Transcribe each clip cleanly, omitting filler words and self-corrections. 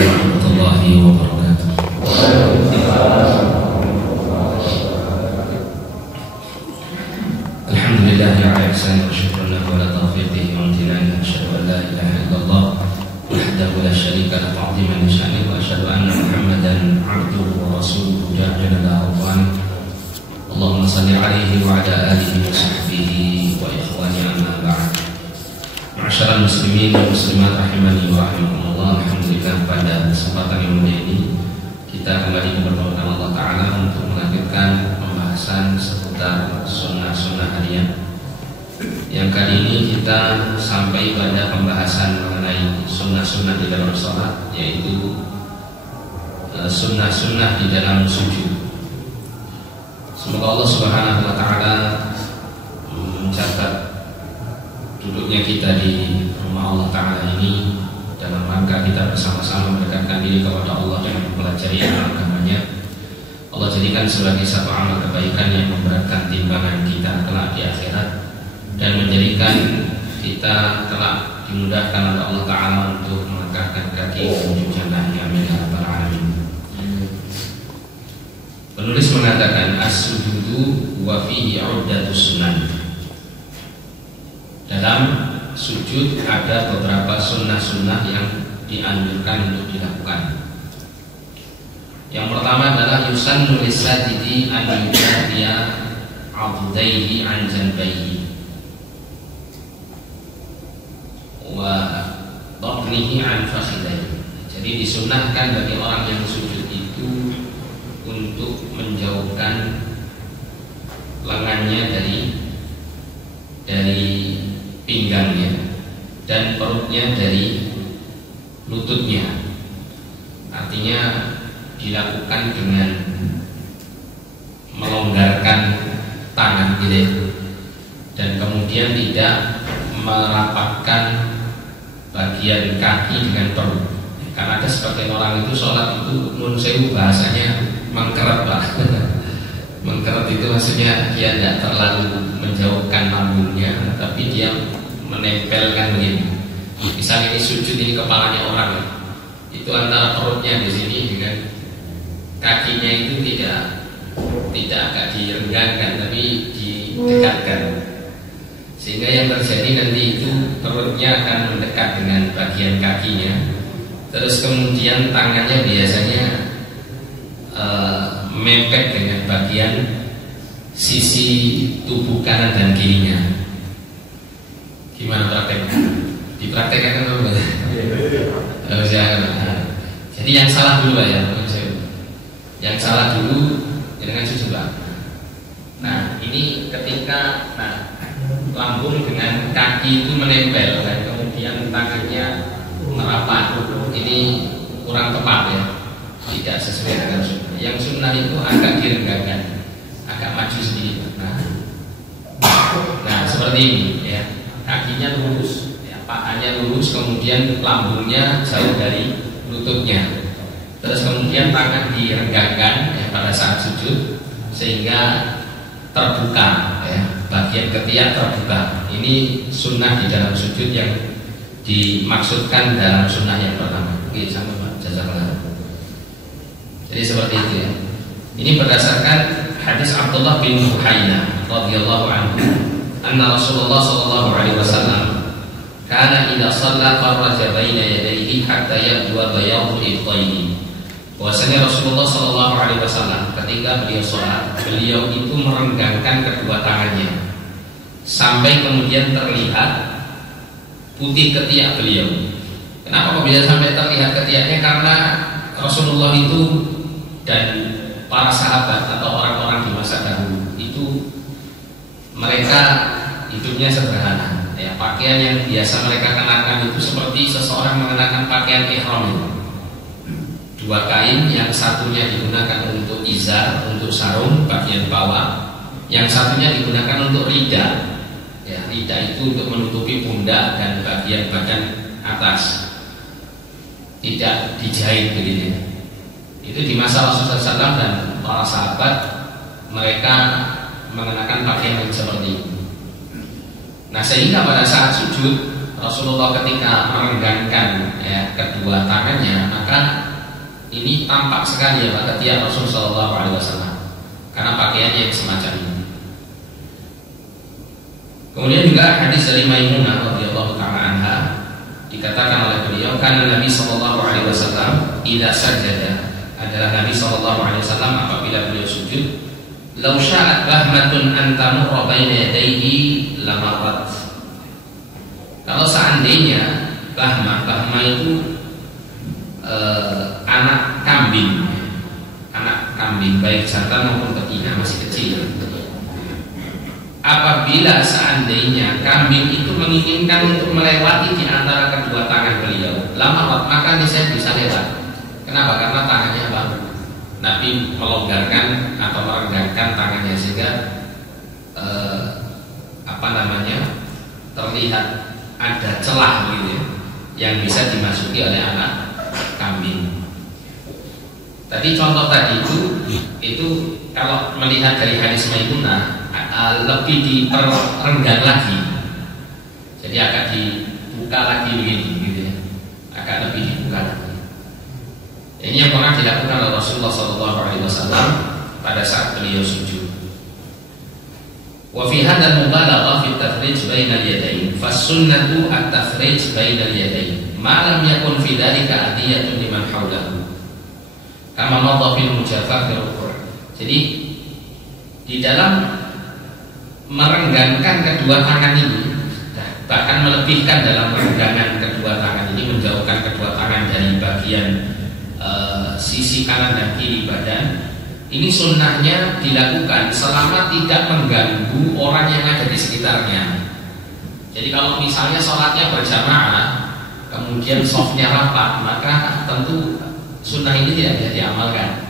warahmatullahi wabarakatuh. Alhamdulillah ala ihsani wa syukran lahu ala taufiqihi wa amtinani. Asyhadu an la ilaha illallah wahdahu la syarika lahu ta'ziman li sya'nihi wa asyhadu anna Muhammadan 'abduhu wa rasuluhu ja'ala lahu ridwan. Allahumma shalli 'alaihi wa 'ala alihi wa sahbihi wa ikhwani amma ba'd. Ma'asyiral muslimin wa muslimat rahimani wa rahimakumullah. Alhamdulillah pada kesempatan yang mulia ini kita kembali dipertemukan Allah Ta'ala untuk melanjutkan pembahasan seputar sunnah-sunnah harian. Yang kali ini kita sampai pada pembahasan mengenai sunnah-sunnah di dalam sholat, yaitu sunnah-sunnah di dalam sujud. Semoga Allah Subhanahu wa Ta'ala mencatat duduknya kita di rumah Allah Ta'ala ini dalam rangka kita bersama-sama mendekatkan diri kepada Allah dan mempelajari agamanya. Allah jadikan sebagai satu amal kebaikan yang memberatkan timbangan kita kelak di akhirat, dan menjadikan kita kelak dimudahkan oleh Allah Ta'ala untuk melangkahkan kaki menuju jannahnya. Amin ya rabbal alamin. Penulis mengatakan as-sujudu wa fihi 'uddatus sunan. Dalam sujud ada beberapa sunnah-sunnah yang dianjurkan untuk dilakukan. Yang pertama adalah yusannu lis-sajidi an yujadiya 'abdaihi an janbaihi wa dhaqnihi an fakhidaihi. Jadi disunnahkan bagi orang yang sujud itu untuk menjauhkan lengannya dari pinggangnya dan perutnya dari lututnya. Artinya dilakukan dengan melonggarkan tangan gitu, dan kemudian tidak merapatkan bagian kaki dengan perut. Karena ada sebagian orang itu sholat itu nun sewu bahasanya mengkeret lah. Mengkeret itu maksudnya dia tidak terlalu menjauhkan lambungnya, tapi dia menempelkan begini. Misalnya ini sujud, ini kepalanya orang, itu antara perutnya di sini dengan kakinya itu tidak agak direnggangkan, tapi didekatkan, sehingga yang terjadi nanti itu perutnya akan mendekat dengan bagian kakinya. Terus kemudian tangannya biasanya mepet dengan bagian sisi tubuh kanan dan kirinya. Gimana prakteknya? Dipraktekkan kan dulu ya. Jadi yang salah dulu ya. Yang salah dulu dengan sujud. Nah, ini ketika lambung dengan kaki itu menempel dan kemudian tangannya merapat, ini kurang tepat ya, tidak sesuai dengan sunnah. Yang sunnah itu agak direnggangkan, agak maju sedikit. Nah seperti ini ya, kakinya lurus, ya, pahanya lurus, kemudian lambungnya jauh dari lututnya. Terus kemudian tangan direnggangkan ya, pada saat sujud, sehingga terbuka ya, bagian ketiak terbuka. Ini sunnah di dalam sujud yang dimaksudkan dalam sunnah yang pertama. Oke, sama Pak, jazakallah. Jadi seperti itu ya. Ini berdasarkan hadis Abdullah bin Buhaina radhiyallahu anhu, anna Rasulullah sallallahu alaihi wasallam kana idza shalla farraja baina yadayhi hatta yabdu bayadu ibtayhi. Bahwasanya Rasulullah sallallahu alaihi wasallam ketika beliau sholat, beliau itu merenggangkan kedua tangannya sampai kemudian terlihat putih ketiak beliau. Kenapa kok bisa sampai terlihat ketiaknya? Karena Rasulullah itu dan para sahabat atau orang-orang di masa dahulu itu mereka hidupnya sederhana ya, pakaian yang biasa mereka kenakan itu seperti seseorang mengenakan pakaian ihram itu. Dua kain, yang satunya digunakan untuk izar, untuk sarung bagian bawah, yang satunya digunakan untuk rida ya, rida itu untuk menutupi pundak dan bagian badan atas, tidak dijahit begitu. Itu di masa Rasulullah SAW dan para sahabat, mereka mengenakan pakaian yang seperti itu. Nah sehingga pada saat sujud Rasulullah ketika merenggangkan ya, kedua tangannya, maka ini tampak sekali ya pada tiap Rasul Shallallahu Alaihi Wasallam karena pakaiannya yang semacam ini. Kemudian juga hadis dari Maimunah radhiyallahu taala anha dikatakan oleh beliau, karena Nabi Shallallahu Alaihi Wasallam idza sajada, adalah Nabi Shallallahu Alaihi Wasallam apabila beliau sujud, law sya'at bahmatun an tamurra baina yadayhi lamarat. Kalau seandainya bahma itu anak kambing baik jantan maupun betina masih kecil. Apabila seandainya kambing itu menginginkan untuk melewati di antara kedua tangan beliau, lamarat, maka niscaya bisa lewat. Kenapa? Karena tangannya apa? Nabi melonggarkan atau merenggangkan tangannya sehingga terlihat ada celah gitu ya, yang bisa dimasuki oleh anak kambing. Tadi contoh tadi itu kalau melihat dari hadis Maimunah lebih diperenggang lagi, jadi agak dibuka lagi begini gitu ya, agak lebih dibuka lagi. Ini yang pernah dilakukan oleh Rasulullah SAW pada saat beliau sujud. Wa fi hadzal mubalaghah fi at-tafrij bainal yadayn, fas-sunnatu at-tafrij bainal yadayn ma lam yakun fi dzalika adiyatun liman hawlahu. Kama madha fil mujafah fil ukhra. Jadi di dalam merenggangkan kedua tangan ini, bahkan melebihkan dalam merenggangan kedua tangan ini, menjauhkan kedua tangan dari bagian sisi kanan dan kiri badan, ini sunnahnya dilakukan selama tidak mengganggu orang yang ada di sekitarnya. Jadi kalau misalnya sholatnya berjamaah, kemudian softnya rapat, maka tentu sunnah ini tidak bisa diamalkan.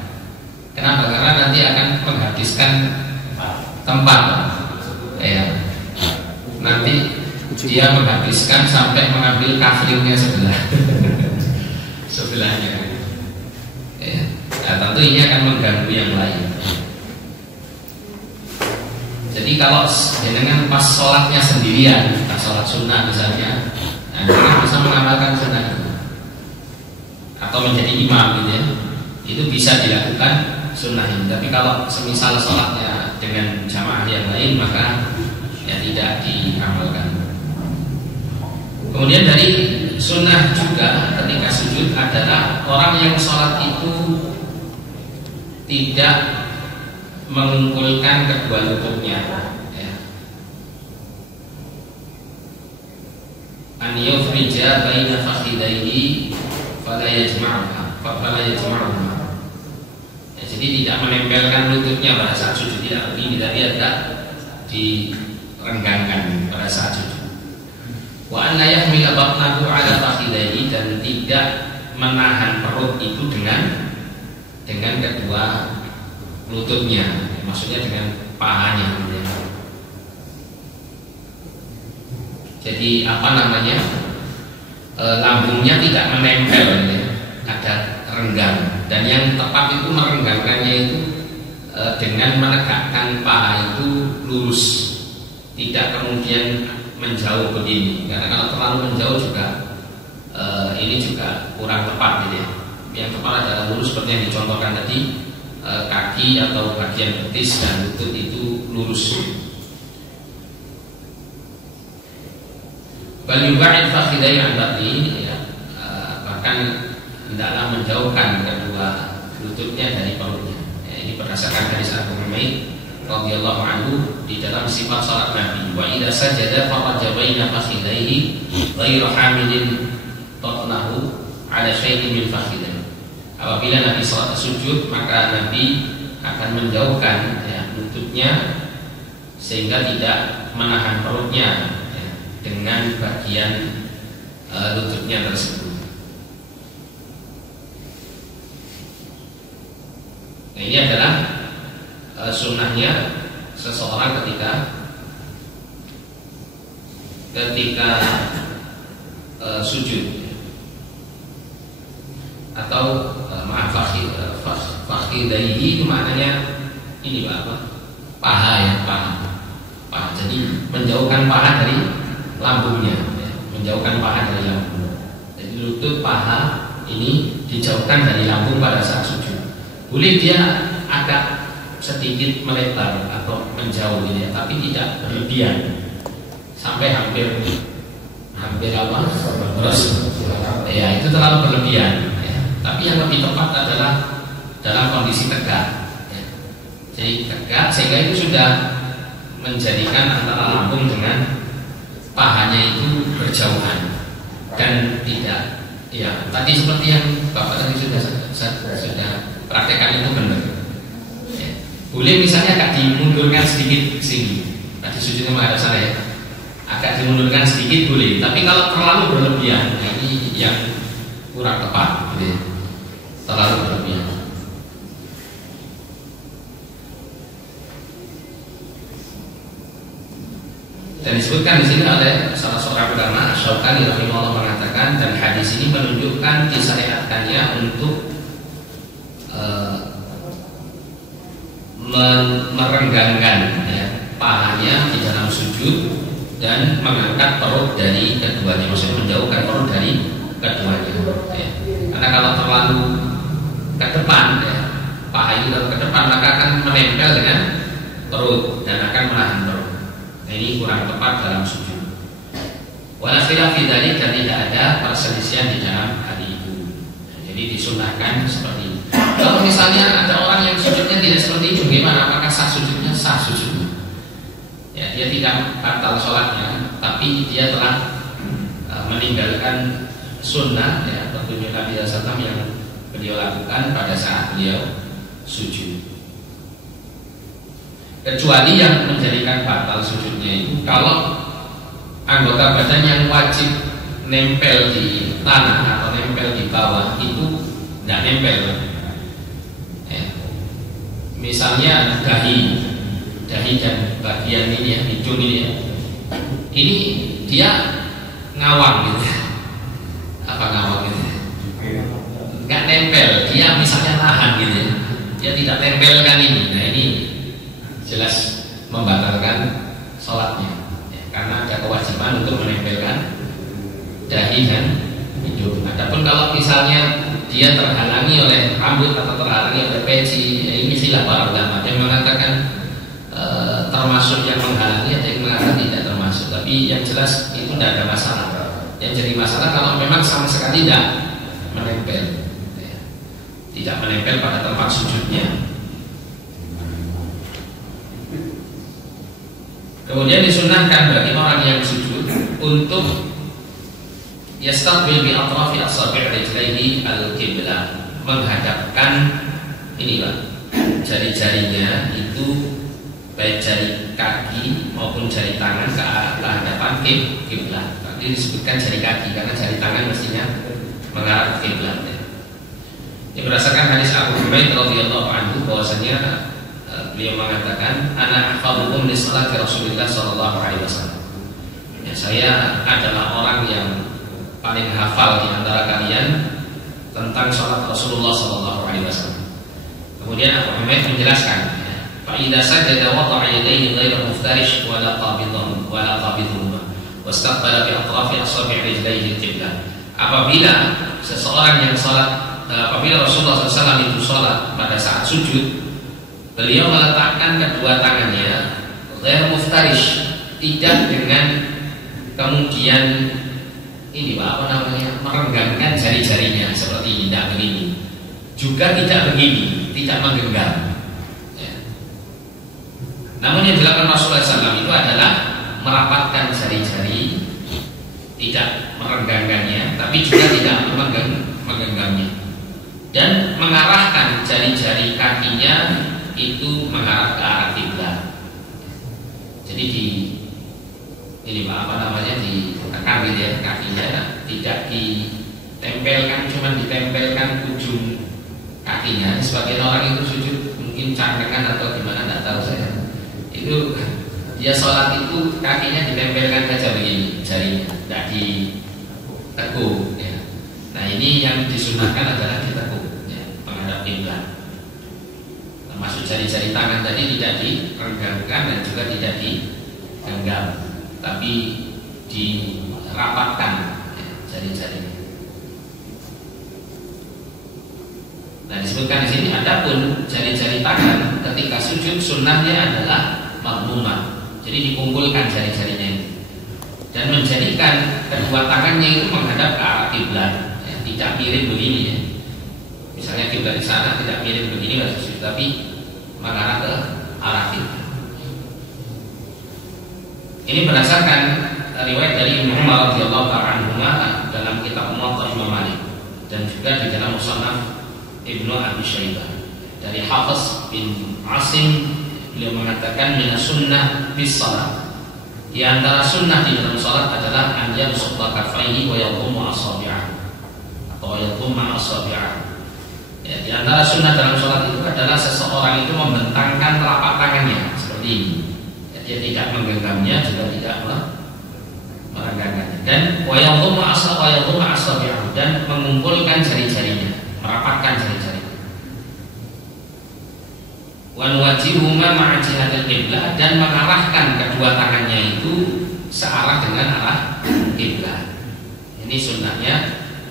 Kenapa? Karena nanti akan menghabiskan tempat. Ya. Nanti dia menghabiskan sampai mengambil kafirnya sebelahnya. Ya. Nah, tentu ini akan mengganggu yang lain. Jadi kalau dengan pas sholatnya sendirian, pas sholat sunnah misalnya, nah, kita bisa mengamalkan sunnah itu, atau menjadi imam gitu ya, itu bisa dilakukan sunnah ini. Tapi kalau semisal sholatnya dengan jamaah yang lain, maka ya tidak diamalkan. Kemudian dari sunnah juga ketika sujud adalah orang yang sholat itu tidak mengumpulkan kedua lututnya, ya. An yufrija baina fakhidaihi fala yajma'uhuma. Ya, jadi tidak menempelkan lututnya pada saat sujud, tidak, ini tidak direnggangkan pada saat sujud. Wa an la yahmila batnahu ala fakhidaihi, dan tidak menahan perut itu dengan kedua lututnya, maksudnya dengan pahanya. Jadi lambungnya tidak menempel, ya, ada renggang. Dan yang tepat itu merenggangkannya itu dengan menegakkan paha itu lurus, tidak kemudian menjauh begini. Karena kalau terlalu menjauh juga ini juga kurang tepat gitu ya. Yang tepat adalah lurus seperti yang dicontohkan tadi, kaki atau bagian betis dan lutut itu lurus. Bal yub'id fakhidai an batni, ya, bahkan hendaklah menjauhkan kedua lututnya dari perutnya. Ya, ini berdasarkan hadis Abu Humaid radhiyallahu anhu di dalam sifat salat Nabi. Wa idza sajada faraja baina fakhidaihi ghairu hamidin tatnahu ala syai'in min fakhidaihi. Apabila Nabi salat sujud, maka Nabi akan menjauhkan, ya, lututnya sehingga tidak menahan perutnya, ya, dengan bagian lututnya tersebut. Nah, ini adalah sunnahnya seseorang ketika sujud, atau fakhidaihi itu maknanya ini apa? Paha, ya, paha. Jadi menjauhkan paha dari lambungnya, ya, menjauhkan paha dari lambung. Jadi lutut paha ini dijauhkan dari lambung pada saat sujud. Boleh dia agak sedikit melebar atau menjauh gitu ya, tapi tidak berlebihan sampai hampir apa? Terus ya itu terlalu berlebihan ya. Tapi yang lebih tepat adalah dalam kondisi tegak ya. Jadi tegak sehingga itu sudah menjadikan antara lambung dengan pahanya itu berjauhan dan tidak ya tadi seperti yang Bapak tadi sudah praktekkan itu benar ya. Boleh misalnya agak dimundurkan sedikit ke sini, tadi sujudnya menghadap sana ya, agak dimundurkan sedikit boleh, tapi kalau terlalu berlebihan ya ini yang kurang tepat gitu ya. Terlalu berlebihan. Dan disebutkan di sini oleh salah seorang ulama Syaukani rahimahullah mengatakan, dan hadis ini menunjukkan disyariatkannya untuk merenggangkan ya, pahanya di dalam sujud dan mengangkat perut dari keduanya, maksudnya menjauhkan perut dari keduanya ya. Karena kalau terlalu ke depan ya, paha itu ke depan maka akan menempel dengan perut dan akan menahan perut. Nah, ini kurang tepat dalam sujud. Wala khilaf fi dzalik, dan tidak ada perselisihan di dalam hal itu. Jadi disunahkan seperti ini. Kalau misalnya ada orang yang sujudnya tidak seperti itu, bagaimana? Apakah sah sujudnya? Sah sujudnya. Ya, dia tidak batal sholatnya, tapi dia telah meninggalkan sunnah ya, petunjuk Nabi SAW yang beliau lakukan pada saat beliau sujud. Kecuali yang menjadikan batal sujudnya itu kalau anggota badan yang wajib nempel di tanah atau nempel di bawah itu tidak nempel ya. Misalnya dahi dan bagian ini ya, hidung ini ya, ini dia ngawang gitu ya. Apa ngawang gitu ya? Nggak nempel, dia misalnya nahan gitu ya, dia tidak nempelkan ini. Nah ini jelas membatalkan sholatnya ya, karena ada kewajiban untuk menempelkan dahi dan hidung. Adapun kalau misalnya dia terhalangi oleh rambut atau terhalangi oleh peci ya, ini khilaf para ulama. Ada yang mengatakan termasuk yang menghalangi, ada yang mengatakan tidak termasuk. Tapi yang jelas itu tidak ada masalah. Yang jadi masalah kalau memang sama sekali tidak menempel ya, tidak menempel pada tempat sujudnya. Kemudian disunahkan bagi orang yang sujud untuk yastaqbil bi atrafi asabi' rijlaihi al-qiblah, menghadapkan ini Pak, jari-jarinya itu baik jari kaki maupun jari tangan ke arah hadapan kiblat. Tadi disebutkan jari kaki karena jari tangan mestinya mengarah ke kiblat. Ini berdasarkan hadis Abu Humaid radhiyallahu anhu bahwasanya beliau mengatakan, ana ahfadukum li salati Rasulillah sallallahu alaihi wasallam. Ya, saya adalah orang yang paling hafal di antara kalian tentang salat Rasulullah sallallahu alaihi wasallam. Kemudian Abu Humaid menjelaskan, fa idza sajada wada'a yadayhi ghayra muftarish wala qabidhuma wastaqbala bi atrafi asabi' rijlaihi al-qiblah. Apabila seseorang yang salat, apabila Rasulullah SAW itu salat pada saat sujud, beliau meletakkan kedua tangannya ghayr muftarish, tidak dengan kemudian ini apa namanya, merenggangkan jari-jarinya seperti ini, tidak begini, juga tidak begini, tidak menggenggam ya. Namun yang dilakukan Rasulullah SAW itu adalah merapatkan jari-jari, tidak merenggangkannya, tapi juga tidak menggenggamnya, dan mengarahkan jari-jari kakinya itu mengarah ke arah kiblat. Jadi ini apa namanya, ditekan gitu ya kakinya, tidak ditempelkan, cuma ditempelkan ujung kakinya. Sebagian orang itu sujud mungkin cangkengan atau gimana, tidak tahu saya. Itu dia sholat itu kakinya ditempelkan saja begini jarinya, tidak ditekuk ya. Nah ini yang disunahkan adalah ditekuk ya, menghadap kiblat. Termasuk jari-jari tangan tadi tidak direnggangkan dan juga tidak digenggam, tapi merapatkan jari-jarinya. Nah, disebutkan di sini adapun jari-jari tangan ketika sujud sunnahnya adalah madmumah. Jadi dikumpulkan jari-jarinya itu dan menjadikan kedua tangannya itu menghadap ke arah kiblat, ya, tidak miring begini ya. Misalnya kiblat di sana tidak miring begini tapi mengarah ke arah kiblat. Ini berdasarkan riwayat dari Ibnu Umar radhiyallahu anhu dalam kitab Muwatta Imam Malik dan juga di dalam Musannaf Ibnu Abi Syaibah dari Hafiz bin Asim, beliau mengatakan minas sunnah bis shalah, di antara sunnah di dalam salat adalah an yabsuta kaffaihi wa yadhumma asabi'ahu atau yadhumma asabi'ahu. Ya, di antara sunnah dalam salat itu adalah seseorang itu membentangkan telapak tangannya seperti ini. Ya, dia tidak menggenggamnya juga tidak merenggangkannya. Dan wa yadhumma asabi'ahu dan mengumpulkan jari-jarinya, merapatkan jari-jarinya. Wan wajihuhuma ma'a jihatil qiblah dan mengarahkan kedua tangannya itu searah dengan arah kiblat. Ini sunnahnya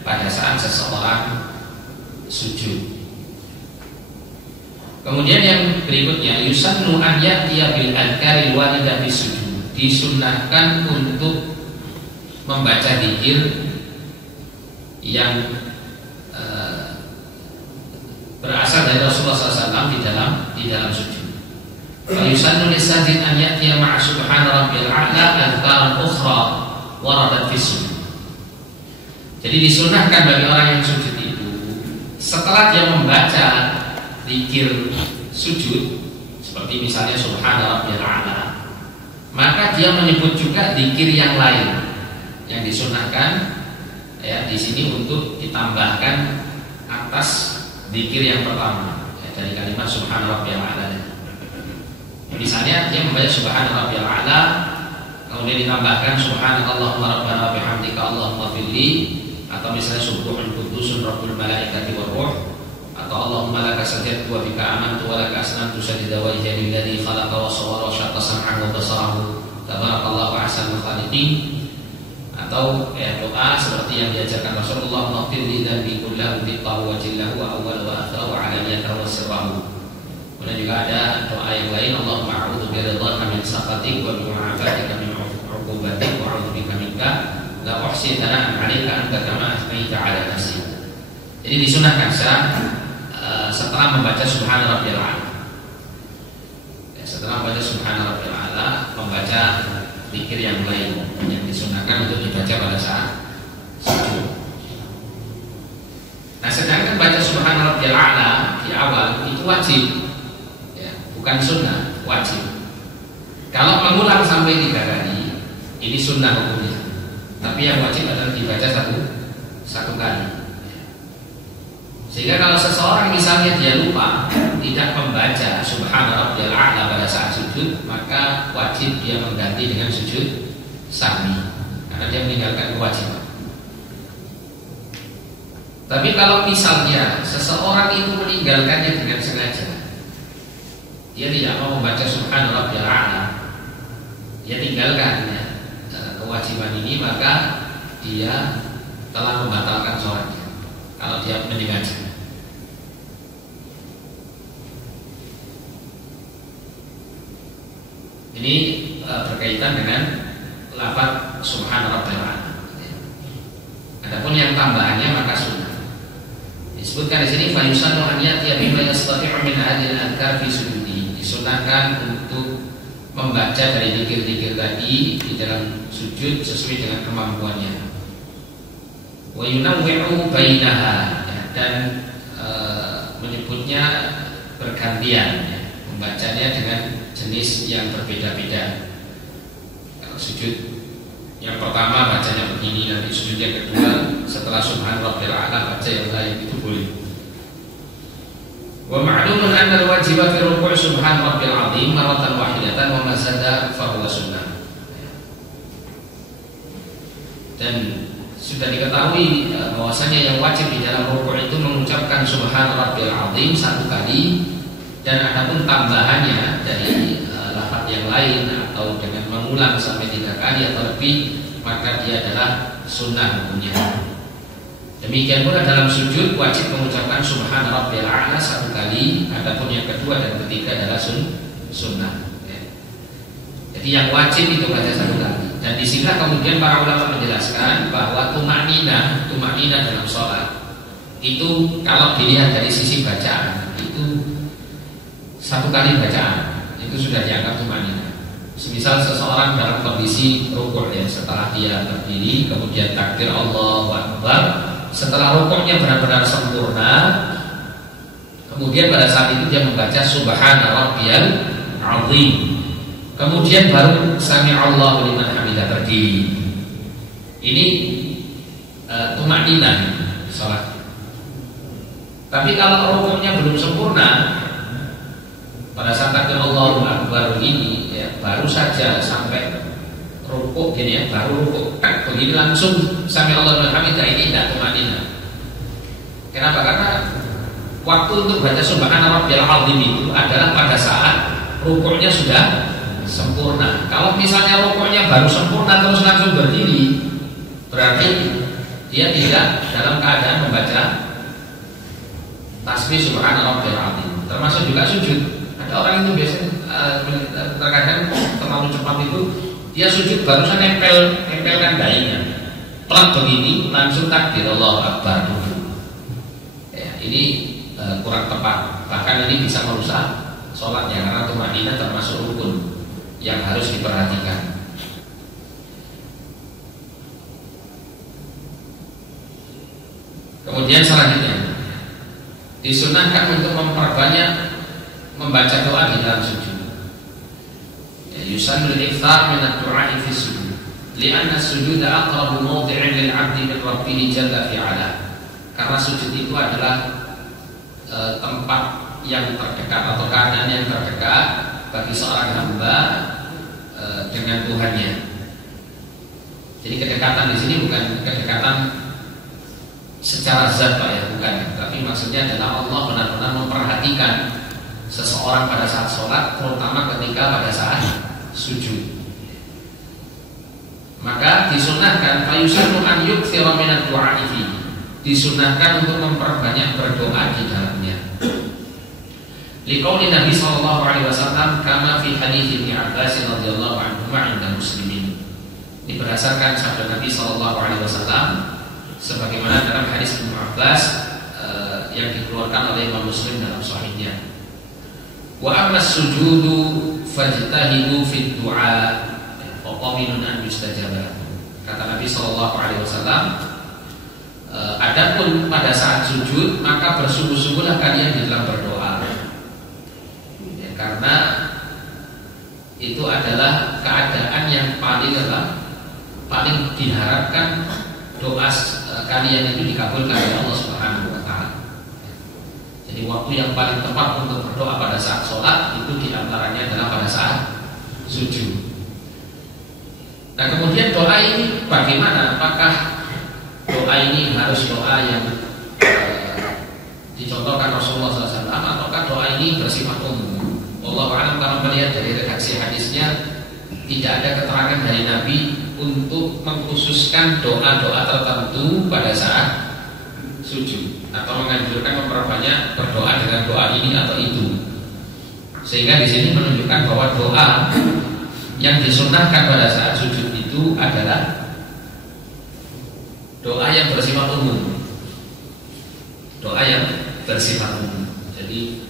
pada saat seseorang sujud. Kemudian yang berikutnya yusannu an ya'tiya bil adhkaril waridah fi sujud. Disunnahkan untuk membaca dzikir yang berasal dari Rasulullah SAW di dalam sujud. Wa yusannu lis-sajid an ya'tiya ma'a subhana rabbiyal a'la adhkaran ukhra waradat fi sujud. Jadi disunahkan bagi orang yang sujud itu setelah dia membaca zikir sujud seperti misalnya subhana rabbiyal a'la, maka dia menyebut juga zikir yang lain yang disunahkan ya di sini untuk ditambahkan atas zikir yang pertama ya, dari kalimat subhana rabbiyal a'la. Misalnya dia membaca subhana rabbiyal a'la, kemudian ditambahkan subhanallahumma rabbana wa bihamdika allahumma filli, atau misalnya subuhun qudusun rabbul malaikati war ruh, atau allahumma laka sajadtu wa bika amantu wa laka aslamtu sajda wa ijadil ladzi khalaqa wa sawwara wa syaqqa sam'ahu wa basarahu tabarakallahu ahsanul khaliqin. Atau doa seperti yang diajarkan Rasulullah, maghfir li dzambi kullahu diqqahu wa jillahu wa awwal wa akhir wa alaniyatahu wa sirrahu. Kemudian juga ada doa yang lain, Allahumma a'udzu biridhaka min sakhatik wa bi mu'afatika min 'uqubatik wa a'udzu bika minka la uhsi thana'an 'alaika anta kama athnaita 'ala nafsi. Jadi disunahkan setelah membaca subhana rabbiyal a'la. Setelah membaca subhana rabbiyal a'la, membaca zikir yang lain yang disunahkan untuk dibaca pada saat sujud. Nah, sedangkan baca subhana rabbiyal a'la di awal itu wajib ya, bukan sunnah, wajib. Kalau mengulang sampai 3 kali ini sunnah hukumnya, tapi yang wajib adalah dibaca satu kali. Sehingga kalau seseorang misalnya dia lupa tidak membaca subhana rabbiyal a'la pada saat sujud, maka wajib dia mengganti dengan sujud sahwi karena dia meninggalkan kewajiban. Tapi kalau misalnya seseorang itu meninggalkannya dengan sengaja, dia tidak mau membaca subhana rabbiyal a'la, dia tinggalkan ya, kewajiban ini, maka dia telah membatalkan sholatnya kalau dia menyengaja. Ini berkaitan dengan lafaz subhana rabbiyal a'la. Adapun yang tambahannya maka sunnah. Disebutkan di sini fa yusannu an ya'tiya bima yastati'u min hadhil adhkar fi sujudi. Disunahkan untuk membaca dari zikir-zikir tadi di dalam sujud sesuai dengan kemampuannya. Wa yunawwi'u bainaha, dan menyebutnya bergantian ya, membacanya dengan jenis yang berbeda-beda. Kalau sujud yang pertama bacanya begini, nanti sujud yang kedua setelah subhan rabbiyal a'la baca yang lain, itu boleh. Wa ma'lumun anna al-wajiba fi ruku' subhan rabbiyal 'azim maratan wahidatan wa ma zada fa huwa sunnah. Dan sudah diketahui bahwasanya yang wajib di dalam ruku' itu mengucapkan subhan rabbiyal 'azim 1 kali, dan adapun tambahannya dari lafaz yang lain atau dengan mengulang sampai 3 kali atau lebih, maka dia adalah sunnah hukumnya. Demikian pula dalam sujud wajib mengucapkan subhana rabbiyal a'la 1 kali, adapun yang kedua dan ketiga adalah sunnah. Jadi yang wajib itu baca 1 kali. Dan di sini kemudian para ulama menjelaskan bahwa tumanina dalam sholat itu kalau dilihat dari sisi bacaan itu 1 kali bacaan itu sudah dianggap tumanina. Semisal seseorang dalam kondisi rukuk ya, setelah dia berdiri kemudian takbir Allahu Akbar, setelah rukuknya benar-benar sempurna, kemudian pada saat itu dia membaca subhana rabbiyal azim, kemudian baru sami Allahu liman hamidah berdiri. Ini tumanina salat. Tapi kalau rukuknya belum sempurna, pada saat takbir Allahu Akbar ini ya, baru saja sampai rukuk gini ya, baru rukuk begini langsung sami Allahu liman hamidah, ini tidak tumanina. Kenapa? Karena waktu untuk baca subhana rabbiyal azim itu adalah pada saat rukuknya sudah sempurna. Kalau misalnya rukuknya baru sempurna terus langsung berdiri, berarti dia tidak dalam keadaan membaca tasbih subhana rabbiyal azim. Termasuk juga sujud. Ada orang itu biasanya terkadang terlalu cepat itu dia sujud barusan nempelkan dahinya, pelan begini langsung takbir Allahu Akbar dulu. Ya, ini kurang tepat. Bahkan ini bisa merusak sholatnya karena tumanina termasuk rukun yang harus diperhatikan. Kemudian selanjutnya disunahkan untuk memperbanyak membaca doa di dalam sujud. Yusannul iftar min ad-du'a fi sujud, li'anna as-sujud aqrabu mawdi'in lil 'abdi min rabbih jalla fi 'ala. Karena sujud itu adalah tempat yang terdekat atau keadaan yang terdekat bagi seorang hamba dengan Tuhannya. Jadi kedekatan di sini bukan kedekatan secara zat Pak ya, bukan. Tapi maksudnya adalah Allah benar-benar memperhatikan seseorang pada saat sholat, terutama ketika pada saat sujud. Maka disunahkan fayusannu an yukthira min ad-du'a fihi. Disunahkan untuk memperbanyak berdoa di dalamnya. Liqauli Nabi sallallahu alaihi wasallam kama fi hadits Ibnu Abbas radhiyallahu anhu 'inda Muslimin. Ini berdasarkan sabda Nabi sallallahu alaihi wasallam sebagaimana dalam hadis Ibnu Abbas yang dikeluarkan oleh Imam Muslim dalam sahihnya. Wa amma sujudu fajtahidu fid du'a fa qaminun an yustajaba. Kata Nabi sallallahu alaihi wasallam, adapun pada saat sujud maka bersungguh-sungguhlah kalian di dalam berdoa. Ya, karena itu adalah keadaan yang paling diharapkan doa kalian itu dikabulkan oleh Allah Subhanahu wa taala. Jadi waktu yang paling tepat untuk berdoa pada saat sholat itu diantaranya adalah pada saat sujud. Nah kemudian doa ini bagaimana? Apakah doa ini harus doa yang dicontohkan Rasulullah SAW ataukah doa ini bersifat umum? Wallahu a'lam. Kalau melihat dari redaksi hadisnya tidak ada keterangan dari Nabi untuk mengkhususkan doa-doa tertentu pada saat sujud atau menganjurkan memperbanyak berdoa dengan doa ini atau itu. Sehingga di sini menunjukkan bahwa doa yang disunahkan pada saat sujud itu adalah doa yang bersifat umum. Doa yang bersifat umum. Jadi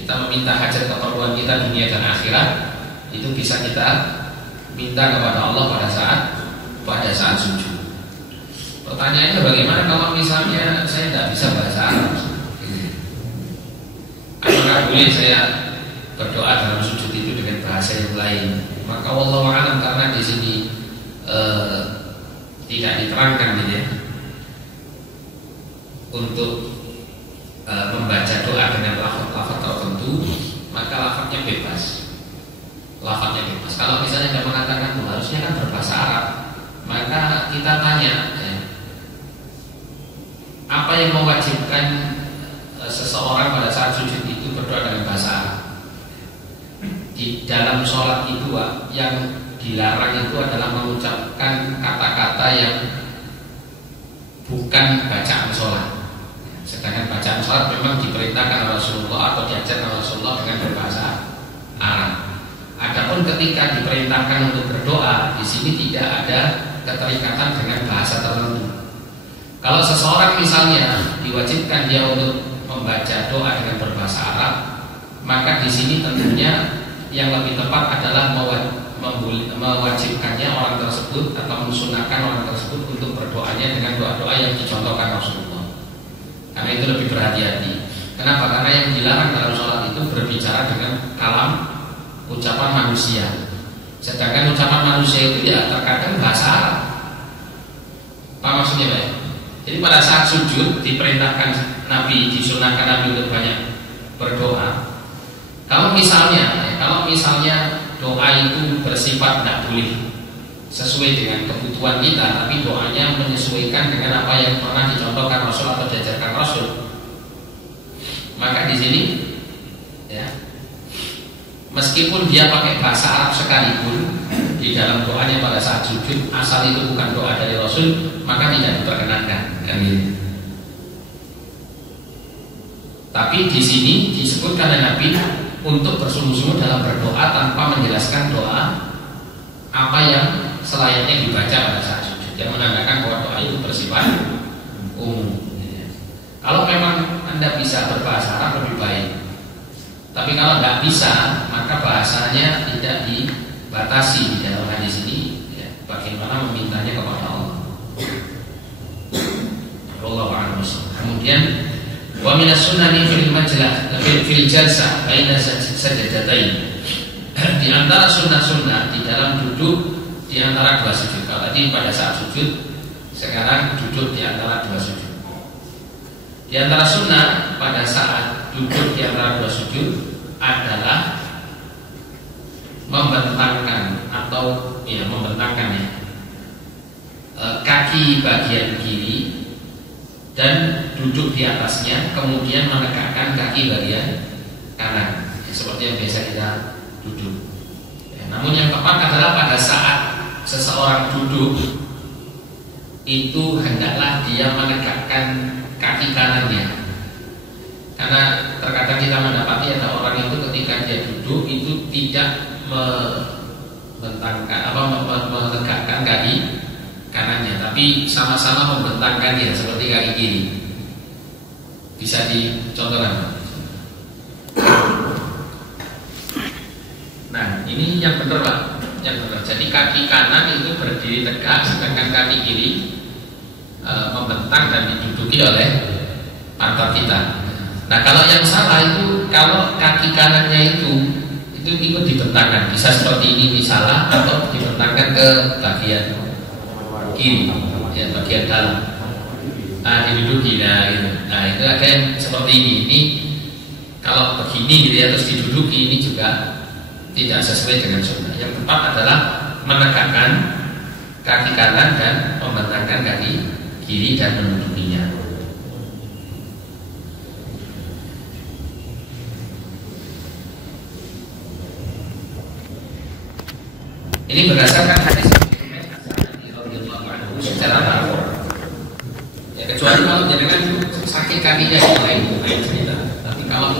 kita meminta hajat keperluan kita dunia dan akhirat itu bisa kita minta kepada Allah pada saat sujud. Pertanyaannya bagaimana kalau misalnya saya tidak bisa bahasa Arab? Apakah boleh saya berdoa dalam sujud itu dengan bahasa yang lain? Maka wallahu a'lam, karena di sini tidak diterangkan ya untuk membaca doa dengan lafaz tertentu, maka lafaznya bebas. Kalau misalnya tidak mengatakan harusnya kan berbahasa Arab, maka kita tanya apa yang mewajibkan seseorang pada saat sujud itu berdoa dengan bahasa Arab? Di dalam sholat itu yang dilarang itu adalah mengucapkan kata-kata yang bukan bacaan sholat. Sedangkan bacaan sholat memang diperintahkan oleh Rasulullah atau diajarkan oleh Rasulullah dengan berbahasa Arab. Adapun ketika diperintahkan untuk berdoa, di sini tidak ada keterikatan dengan bahasa tertentu. Kalau seseorang misalnya diwajibkan dia untuk membaca doa dengan berbahasa Arab, maka di sini tentunya yang lebih tepat adalah mewajibkannya orang tersebut atau mensunahkan orang tersebut untuk berdoanya dengan doa-doa yang dicontohkan Rasulullah. Karena itu lebih berhati-hati. Kenapa? Karena yang dilarang dalam sholat itu berbicara dengan kalam ucapan manusia. Sedangkan ucapan manusia itu ya terkadang bahasa Arab. Apa maksudnya Pak? Jadi pada saat sujud diperintahkan Nabi, disunahkan Nabi untuk banyak berdoa. Kalau misalnya doa itu bersifat tidak boleh sesuai dengan kebutuhan kita, tapi doanya menyesuaikan dengan apa yang pernah dicontohkan Rasul atau diajarkan Rasul, maka di sini ya, meskipun dia pakai bahasa Arab sekalipun di dalam doanya pada saat sujud, asal itu bukan doa dari Rasul, maka tidak diperkenankan kan gitu. Tapi di sini disebutkan oleh Nabi untuk bersungguh-sungguh dalam berdoa tanpa menjelaskan doa apa yang selayaknya dibaca pada saat sujud, yang menandakan bahwa doa itu bersifat umum. Kalau memang Anda bisa berbahasa Arab lebih baik, tapi kalau tidak bisa, maka bahasanya tidak dibatasi di dalam hadis ini. Ya, bagaimana memintanya kepada Allah. Allahu a'lam. Kemudian wa minas sunani fil majlah fil jalsah baina sajdatain. Di antara sunnah-sunnah di dalam duduk di antara dua sujud. Kalau tadi pada saat sujud, sekarang duduk di antara dua sujud. Di antara sunnah pada saat duduk di antara dua sujud adalah membentangkan atau kaki bagian kiri dan duduk di atasnya, kemudian menegakkan kaki bagian kanan, seperti yang biasa kita duduk. Namun yang tepat adalah pada saat seseorang duduk itu hendaklah dia menegakkan kaki kanannya. Karena terkadang kita mendapati ada orang itu ketika dia duduk itu tidak menegakkan kaki kanannya, tapi sama-sama membentangkannya seperti kaki kiri. Bisa dicontohkan. Nah, ini yang benar Pak, yang benar. Jadi kaki kanan itu berdiri tegak, sedangkan kaki kiri membentang dan diduduki oleh pantat kita. Nah, kalau yang salah itu kalau kaki kanannya itu ikut dibentangkan, bisa seperti ini salah, atau dibentangkan ke bagian kiri, ya bagian dalam. Nah, diduduki, nah itu ada yang seperti ini. Ini kalau begini gitu ya, terus diduduki, ini juga tidak sesuai dengan sunnah. Yang tepat adalah menegakkan kaki kanan dan membentangkan kaki kiri dan mendudukinya. Ini berdasarkan hadis secara marfu. Ya, kecuali kalau jenengan sakit kakinya yang lain cerita. Tapi kalau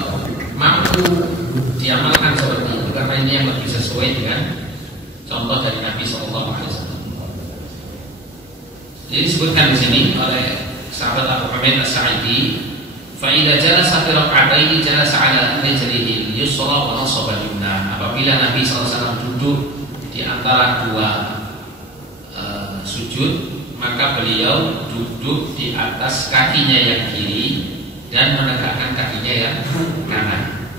mampu diamalkan seperti itu, karena ini yang lebih sesuai dengan contoh dari Nabi SAW. Jadi disebutkan di sini oleh sahabat Abu Hamid As-Sa'idi, fa idza jalasa fi rak'ataini jalasa 'ala rijlihi yusra wa nasaba al-yumna. Apabila Nabi SAW duduk di antara dua sujud, maka beliau duduk di atas kakinya yang kiri dan menegakkan kakinya yang kanan.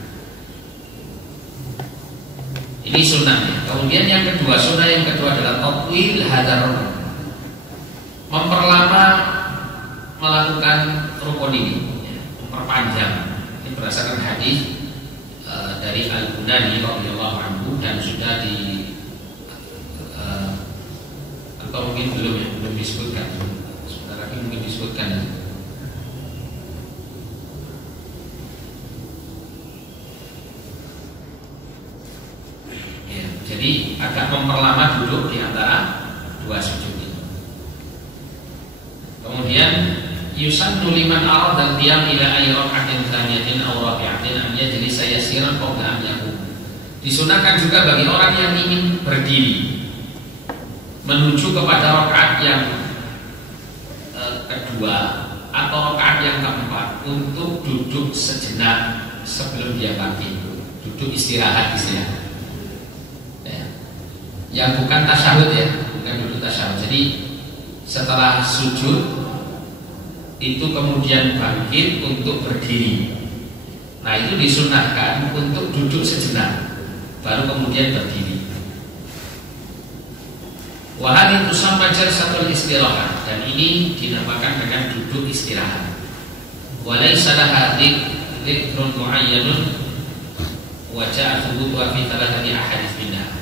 Ini sunnahnya. Kemudian yang kedua, sunnah yang kedua adalah tatwil hadar, memperlama melakukan rukun ini, ya, memperpanjang. Ini berdasarkan hadis dari Al-Bunani radhiyallahu anhu, dan sudah atau mungkin belum disebutkan. Sebentar lagi mungkin disebutkan. Ya, jadi Jadi agak memperlama duduk di antara dua sujud itu. Kemudian yusannu liman arada qiyam ila ayyi rak'atin thaniyatin aw rabi'atin an yajlisa yasiran qabla an yaqum. Disunahkan juga bagi orang yang ingin berdiri menuju kepada rakaat yang kedua atau rakaat yang keempat untuk duduk sejenak sebelum dia bangkit. Duduk istirahat istilahnya. Yang bukan tasyahud ya, bukan duduk tasyahud. Jadi setelah sujud itu kemudian bangkit untuk berdiri. Nah itu disunahkan untuk duduk sejenak, baru kemudian berdiri. Wahai tusamma jalsatul istirahat, dan ini dinamakan dengan duduk istirahat. Walaysa laha dzikrun muayyanun wa ja'a thubutuha fi thalathati ahadits minha.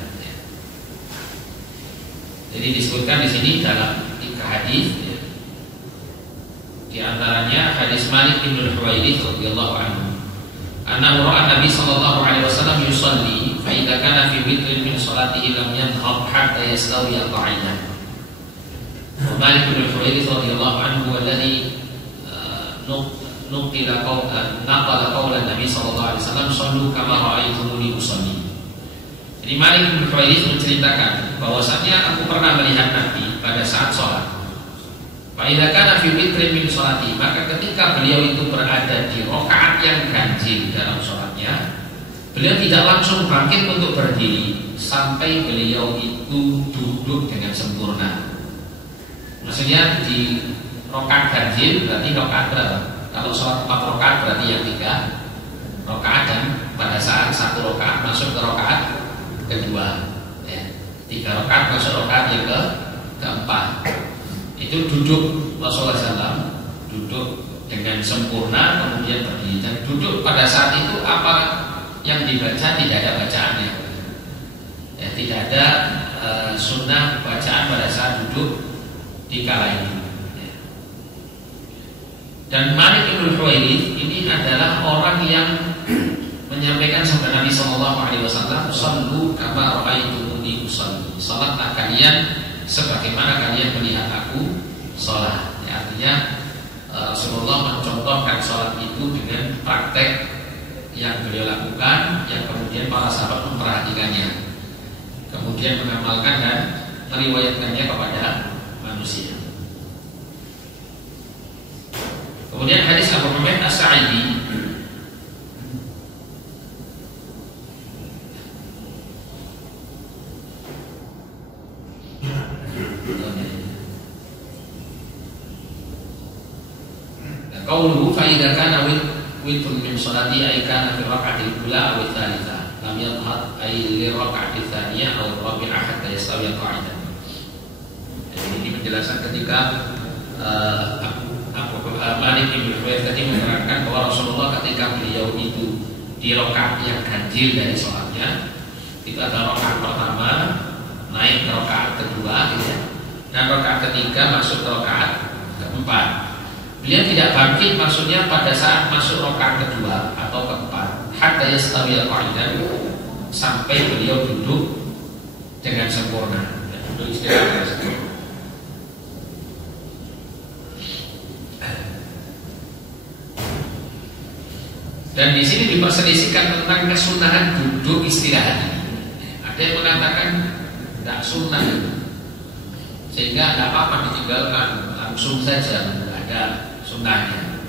Jadi disebutkan di sini dalam 3 hadis, ya. Di antaranya hadis Malik bin Huwairits radhiyallahu anhu, annahu ra'a Nabi sallallahu alaihi wasallam yusalli fa idza kana fi witrin min salatihi lam yanhad hatta yastawiya qa'idan. Malik bin Huwairits radhiyallahu anhu alladhi naqala qawlan Nabi sallallahu alaihi wasallam sallu kama ra'aytumuni usalli. Jadi Malik bin Huwairits menceritakan bahwasanya aku pernah melihat Nabi pada saat sholat. Fa idza kana fi witrin min sholati, maka ketika beliau itu berada di rakaat yang ganjil dalam sholatnya, beliau tidak langsung bangkit untuk berdiri sampai beliau itu duduk dengan sempurna. Maksudnya di rakaat ganjil berarti rakaat berapa? Kalau sholat 4 rakaat berarti yang 3 rakaat, dan pada saat 1 rakaat masuk ke rakaat kedua, ya. 3 rakaat masuk rakaat yang keempat. Itu duduk Rasulullah SAW, duduk dengan sempurna kemudian berdiri. Dan duduk pada saat itu apa yang dibaca tidak ada bacaannya, ya, tidak ada sunnah bacaan pada saat duduk di kala itu, ya. Dan Malik bin Huwairits ini adalah orang yang menyampaikan sabda Nabi Sallallahu Alaihi Wasallam, "Sallu kama ra'aitumuni usalli." Salatlah kalian sebagaimana kalian melihat aku salat. Ya, artinya Rasulullah mencontohkan salat itu dengan praktek yang beliau lakukan, yang kemudian para sahabat memperhatikannya, kemudian mengamalkan dan meriwayatkannya kepada manusia. Kemudian hadis Abu Humaid As-Sa'idi, qauluhu fa idza kana witrun min sholati ay kana fi rak'atil ula aw tsalitsah lam yadhhab ay li rak'atil tsaniyah aw rabi'ah hatta yastawi qa'idan. Ini penjelasan ketika Malik bin Huwairits tadi menerangkan bahwa Rasulullah ketika beliau itu di rakaat yang ganjil dari sholatnya, itu ada rakaat pertama naik ke rakaat kedua, gitu ya, dan rakaat ketiga masuk ke rakaat keempat. Beliau tidak bangkit, maksudnya pada saat masuk rakaat kedua atau keempat, hatta yastawi qa'idan, sampai beliau duduk dengan sempurna, duduk istirahat dengan sempurna. Dan di sini diperselisihkan tentang kesunahan duduk istirahat ini. Ada yang mengatakan tidak sunnah, sehingga tidak apa-apa ditinggalkan, langsung saja, tidak ada sunnahnya.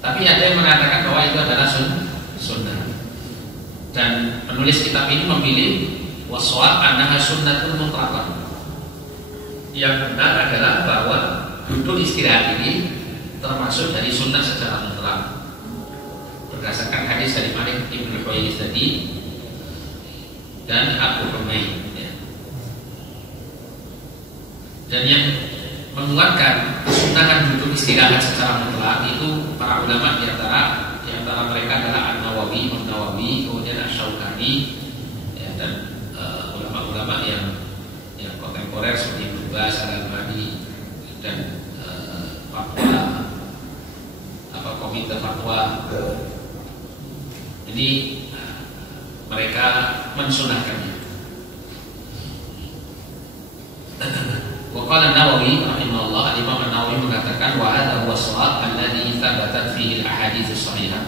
Tapi ada yang mengatakan bahwa itu adalah sunnah. Dan penulis kitab ini memilih waswab annaha sunnatun mutlaqah. Yang benar adalah bahwa duduk istirahat ini termasuk dari sunnah secara mutlak, berdasarkan hadis dari Malik bin Huwairits tadi dan Abu Humaid, ya. Dan yang menguatkan kesunahan duduk istirahat secara mutlak itu para ulama di antara mereka adalah An-Nawawi, kemudian Asy-Syaukani, ya, dan ulama-ulama yang kontemporer seperti Ibnu Baz, Al-Albani, dan komite fatwa. Jadi mereka mensunahkannya. An-Nawawi rahimahullah, Imam An-Nawawi mengatakan wa hadza huwa shawab alladhi thabatat fihi al-ahadits shahihah.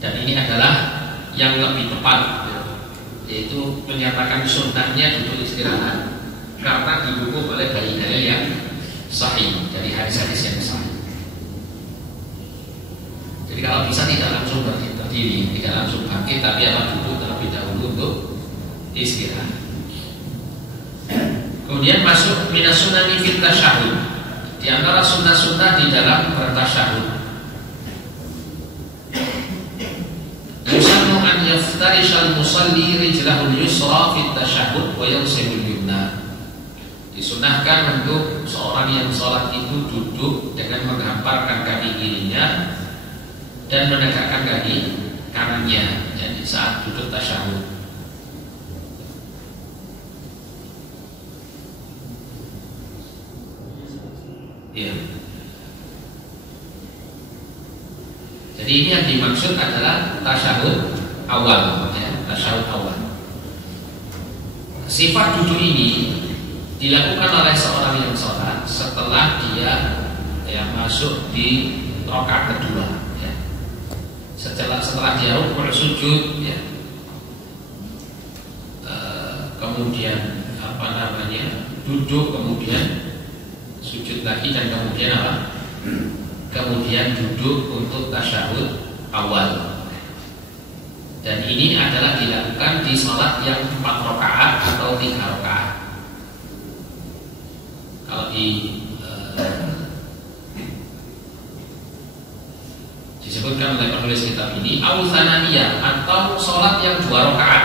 Dan ini adalah yang lebih tepat, yaitu menyatakan sunnahnya duduk istirahat karena didukung oleh dalil-dalil yang sahih dari hadis-hadis yang sahih. Jadi kalau bisa tidak langsung berdiri, tidak langsung bangkit, tapi duduk terlebih dahulu untuk istirahat. Kemudian masuk minas sunani fit tasyahud. Di antara sunnah-sunnah di dalam bertasyahud, yusannu an yaftarishal musalli rijlahul yusra fit tasyahud wa yansibul yumna. Disunahkan untuk seorang yang sholat itu duduk dengan menghamparkan kaki kirinya dan menegakkan kaki kanannya, jadi saat duduk tasyahud. Ya. Jadi ini yang dimaksud adalah tasyahud awal, ya, tasyahud awal. Sifat duduk ini dilakukan oleh seorang yang sholat setelah dia masuk di rakaat kedua, ya. Setelah dia rukuk sujud, ya. Kemudian duduk, kemudian sujud lagi, dan kemudian kemudian duduk untuk tasyahud awal. Dan ini adalah dilakukan di sholat yang 4 rakaat atau 3 rakaat. Kalau disebutkan oleh penulis kitab ini awthananiyah, atau sholat yang 2 rakaat.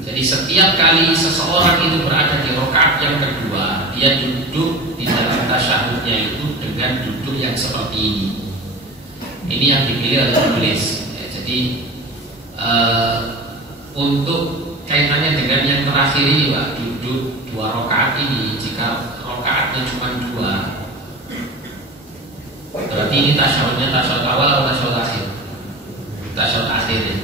Jadi setiap kali seseorang itu berada di rakaat yang kedua, dia duduk di dalam tasyahudnya itu dengan duduk yang seperti ini. Ini yang dipilih oleh penulis, ya. Jadi untuk kaitannya dengan yang terakhir ini, Pak, duduk 2 rakaat ini, jika rakaatnya cuma 2, berarti ini tasyahudnya tasyahud awal atau tasyahud akhir? Tasyahud akhir, ya.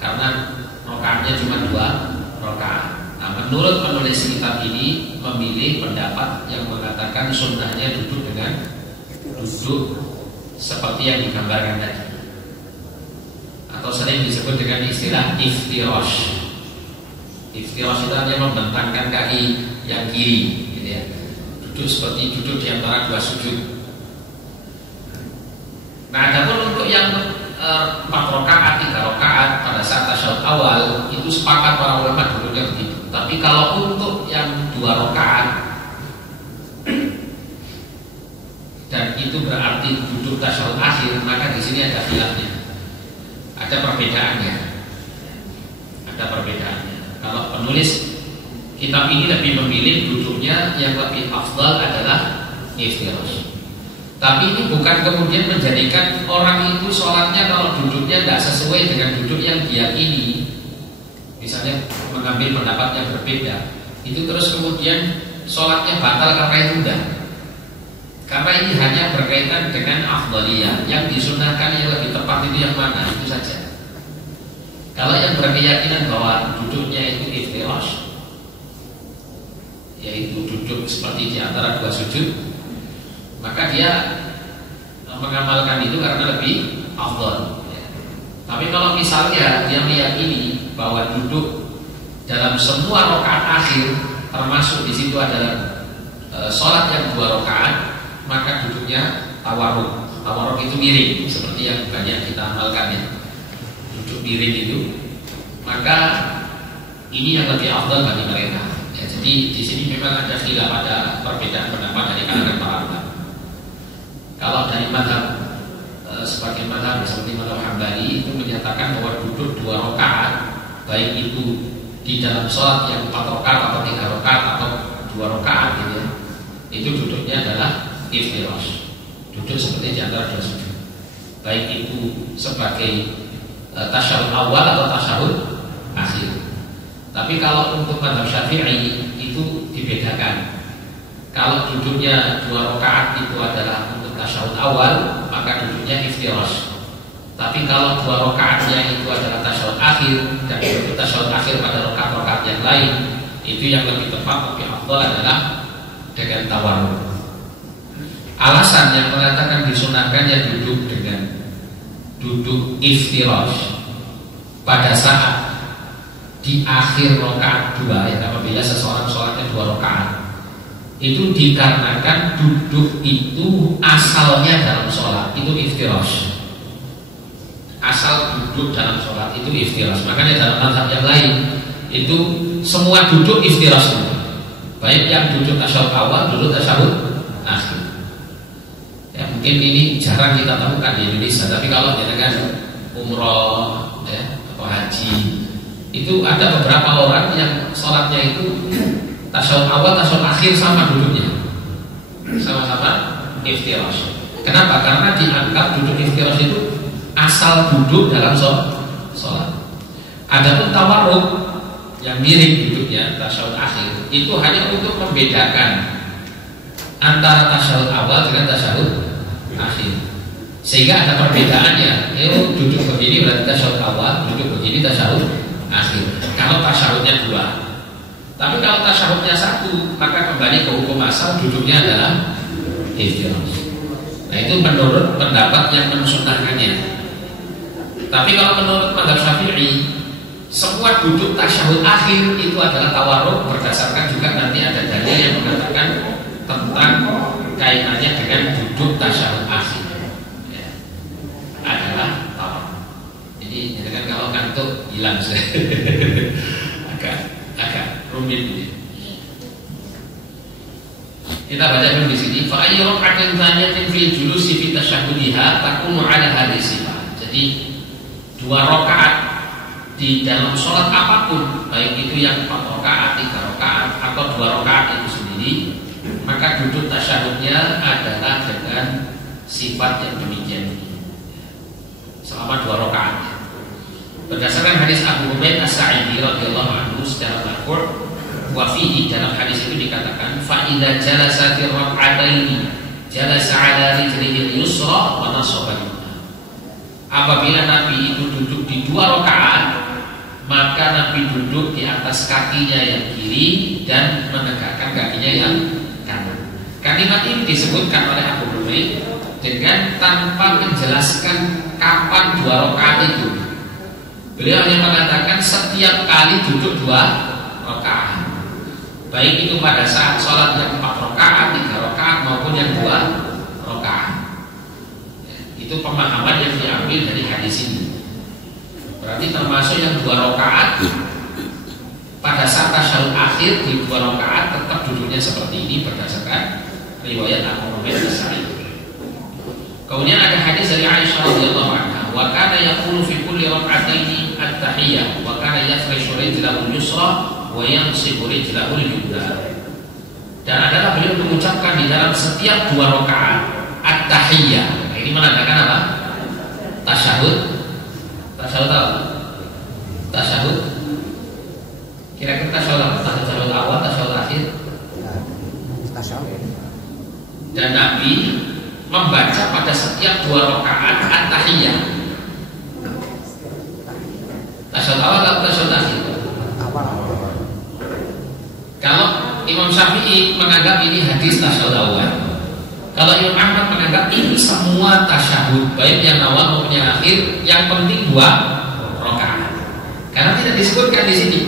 Karena rakaatnya cuma 2 rakaat. Nah, menurut penulis kitab ini memilih pendapat yang mengatakan sunnahnya duduk dengan duduk seperti yang digambarkan tadi, atau sering disebut dengan istilah iftirash. Iftirash itu artinya membentangkan kaki yang kiri, gitu ya. Duduk seperti duduk di antara 2 sujud. Nah, adapun untuk yang 4 rakaat, 3 rakaat pada saat tasyahud awal itu sepakat para ulama duduknya begitu. Tapi kalau untuk yang 2 rakaat dan itu berarti duduk tasyahud akhir, maka di sini ada khilafnya, ada perbedaannya, ada perbedaannya. Kalau penulis kitab ini lebih memilih duduknya yang lebih afdal adalah iftirash. Tapi ini bukan kemudian menjadikan orang itu sholatnya kalau duduknya tidak sesuai dengan duduk yang diyakini, misalnya mengambil pendapat yang berbeda, itu terus kemudian sholatnya batal karena itu enggak. Karena ini hanya berkaitan dengan afdaliyah, yang disunahkan yang lebih tepat itu yang mana, itu saja. Kalau yang berkeyakinan bahwa duduknya itu iftirash, yaitu duduk seperti di antara 2 sujud, maka dia mengamalkan itu karena lebih afdal, ya. Tapi kalau misalnya dia meyakini bahwa duduk dalam semua rakaat akhir, termasuk di situ adalah sholat yang 2 rakaat, maka duduknya tawarruk. Tawarruk itu miring, seperti yang banyak kita amalkan, ya. Duduk miring itu, maka ini yang lebih afdal bagi mereka, ya. Jadi di sini memang ada khilaf, ada perbedaan pendapat dari kalangan para ulama. Kalau dari mazhab sebagian mazhab seperti mazhab Hambali itu menyatakan bahwa duduk 2 rakaat, baik itu di dalam sholat yang 4 rakaat atau 3 rakaat atau 2 rakaat, gitu ya, itu duduknya adalah iftirash, duduk seperti di antara 2 sujud, baik itu sebagai tasyahud awal atau tasyahud akhir. Tapi kalau untuk mazhab Syafi'i itu dibedakan. Kalau duduknya 2 rakaat itu adalah untuk tasyahud awal, maka duduknya iftirash. Tapi kalau 2 rakaatnya itu adalah tasyahud akhir, dan duduk tasyahud akhir pada rakaat-rakaat yang lain, itu yang lebih tepat, lebih afdal adalah dengan tawarruk. Alasan yang mengatakan disunahkannya duduk dengan duduk iftirash pada saat di akhir rakaat 2, ya, apabila seseorang sholatnya 2 rakaat, itu dikarenakan duduk itu asalnya dalam sholat itu iftirash. Asal duduk dalam sholat itu iftirash. Makanya dalam mazhab yang lain itu semua duduk iftirash, baik yang duduk tasyahud awal, duduk tasyahud akhir. Ya, mungkin ini jarang kita temukan di Indonesia, tapi kalau dengan umroh, ya, atau haji, itu ada beberapa orang yang sholatnya itu tasyahud awal, tasyahud akhir sama duduknya, sama-sama iftirash. Kenapa? Karena dianggap duduk iftirash itu asal duduk dalam sholat. Adapun tawarruk yang mirip duduknya tasyahud akhir itu hanya untuk membedakan antara tasyahud awal dengan tasyahud akhir, sehingga ada perbedaannya. Duduk begini berarti tasyahud awal, duduk begini tasyahud akhir. Kalau tasyahudnya 2, tapi kalau tasyahudnya 1, maka kembali ke hukum asal, duduknya adalah iftirash. Nah, itu menurut pendapat yang mensunnahkannya. Tapi kalau menurut mazhab Syafi'i, semua duduk tasyahud akhir itu adalah tawarruk, berdasarkan juga nanti ada dalil yang mengatakan tentang kaitannya dengan duduk tasyahud akhir, ya, adalah tawarruk. Jadi dengan kalau kantuk hilang saya agak rumit ini. Kita baca dulu di sini. Fa ayyu rak'atin thaniyatin fil julusi fi tasyahhudiha takunu 'ala hadhihi sifat. Jadi 2 rakaat di dalam sholat apapun, baik itu yang 4 rakaat, 3 rakaat, atau 2 rakaat itu sendiri, maka duduk tasyahudnya adalah dengan sifat yang demikian selama 2 rakaat. Berdasarkan hadis Abu Humaid As-Sa'idi radhiyallahu anhu secara marfu', wa fihi, dalam hadis itu dikatakan fa idza jalasa fi rak'ataini jalasa 'ala rijlihi al-yusra wa nasaba. Apabila Nabi itu duduk di 2 rakaat, maka Nabi duduk di atas kakinya yang kiri dan menegakkan kakinya yang kanan. Kalimat ini disebutkan oleh Abu Humaid dengan tanpa menjelaskan kapan 2 rakaat itu. Beliau hanya mengatakan setiap kali duduk 2 rakaat, baik itu pada saat sholat yang 4 rakaat, 3 rakaat maupun yang 2 rakaat. Itu pemahaman yang diambil dari hadis ini. Berarti termasuk yang 2 rakaat pada saat tasyahud akhir di 2 rakaat tetap duduknya seperti ini berdasarkan riwayat Abu Humaid As-Sa'idi. Kemudian ada hadis dari Aisyah radhiyallahu anha, wa kana yaqulu fi kulli rak'ataini at-tahiyyah wa kana yafrishu rijlahu al-yusra wa yansibu rijlahu al-yumna. Dan adalah beliau mengucapkan di dalam setiap 2 rakaat at-tahiyyah. Ini menandakan apa? Tasyahud. Tasyahud apa? Tasyahud. Kira-kira tasyahud apa? Tasyahud awal, tasyahud akhir. Tasyahud. Dan Nabi membaca pada setiap 2 rakaat at-tahiyyah. Tasyahud awal atau tasyahud akhir? Awal. Kalau Imam Syafi'i menganggap ini hadis tasyahud awal. Kalau Imam Ahmad menganggap ini semua tasyahud, baik yang awal maupun yang akhir, yang penting 2 rakaat. Karena tidak disebutkan di sini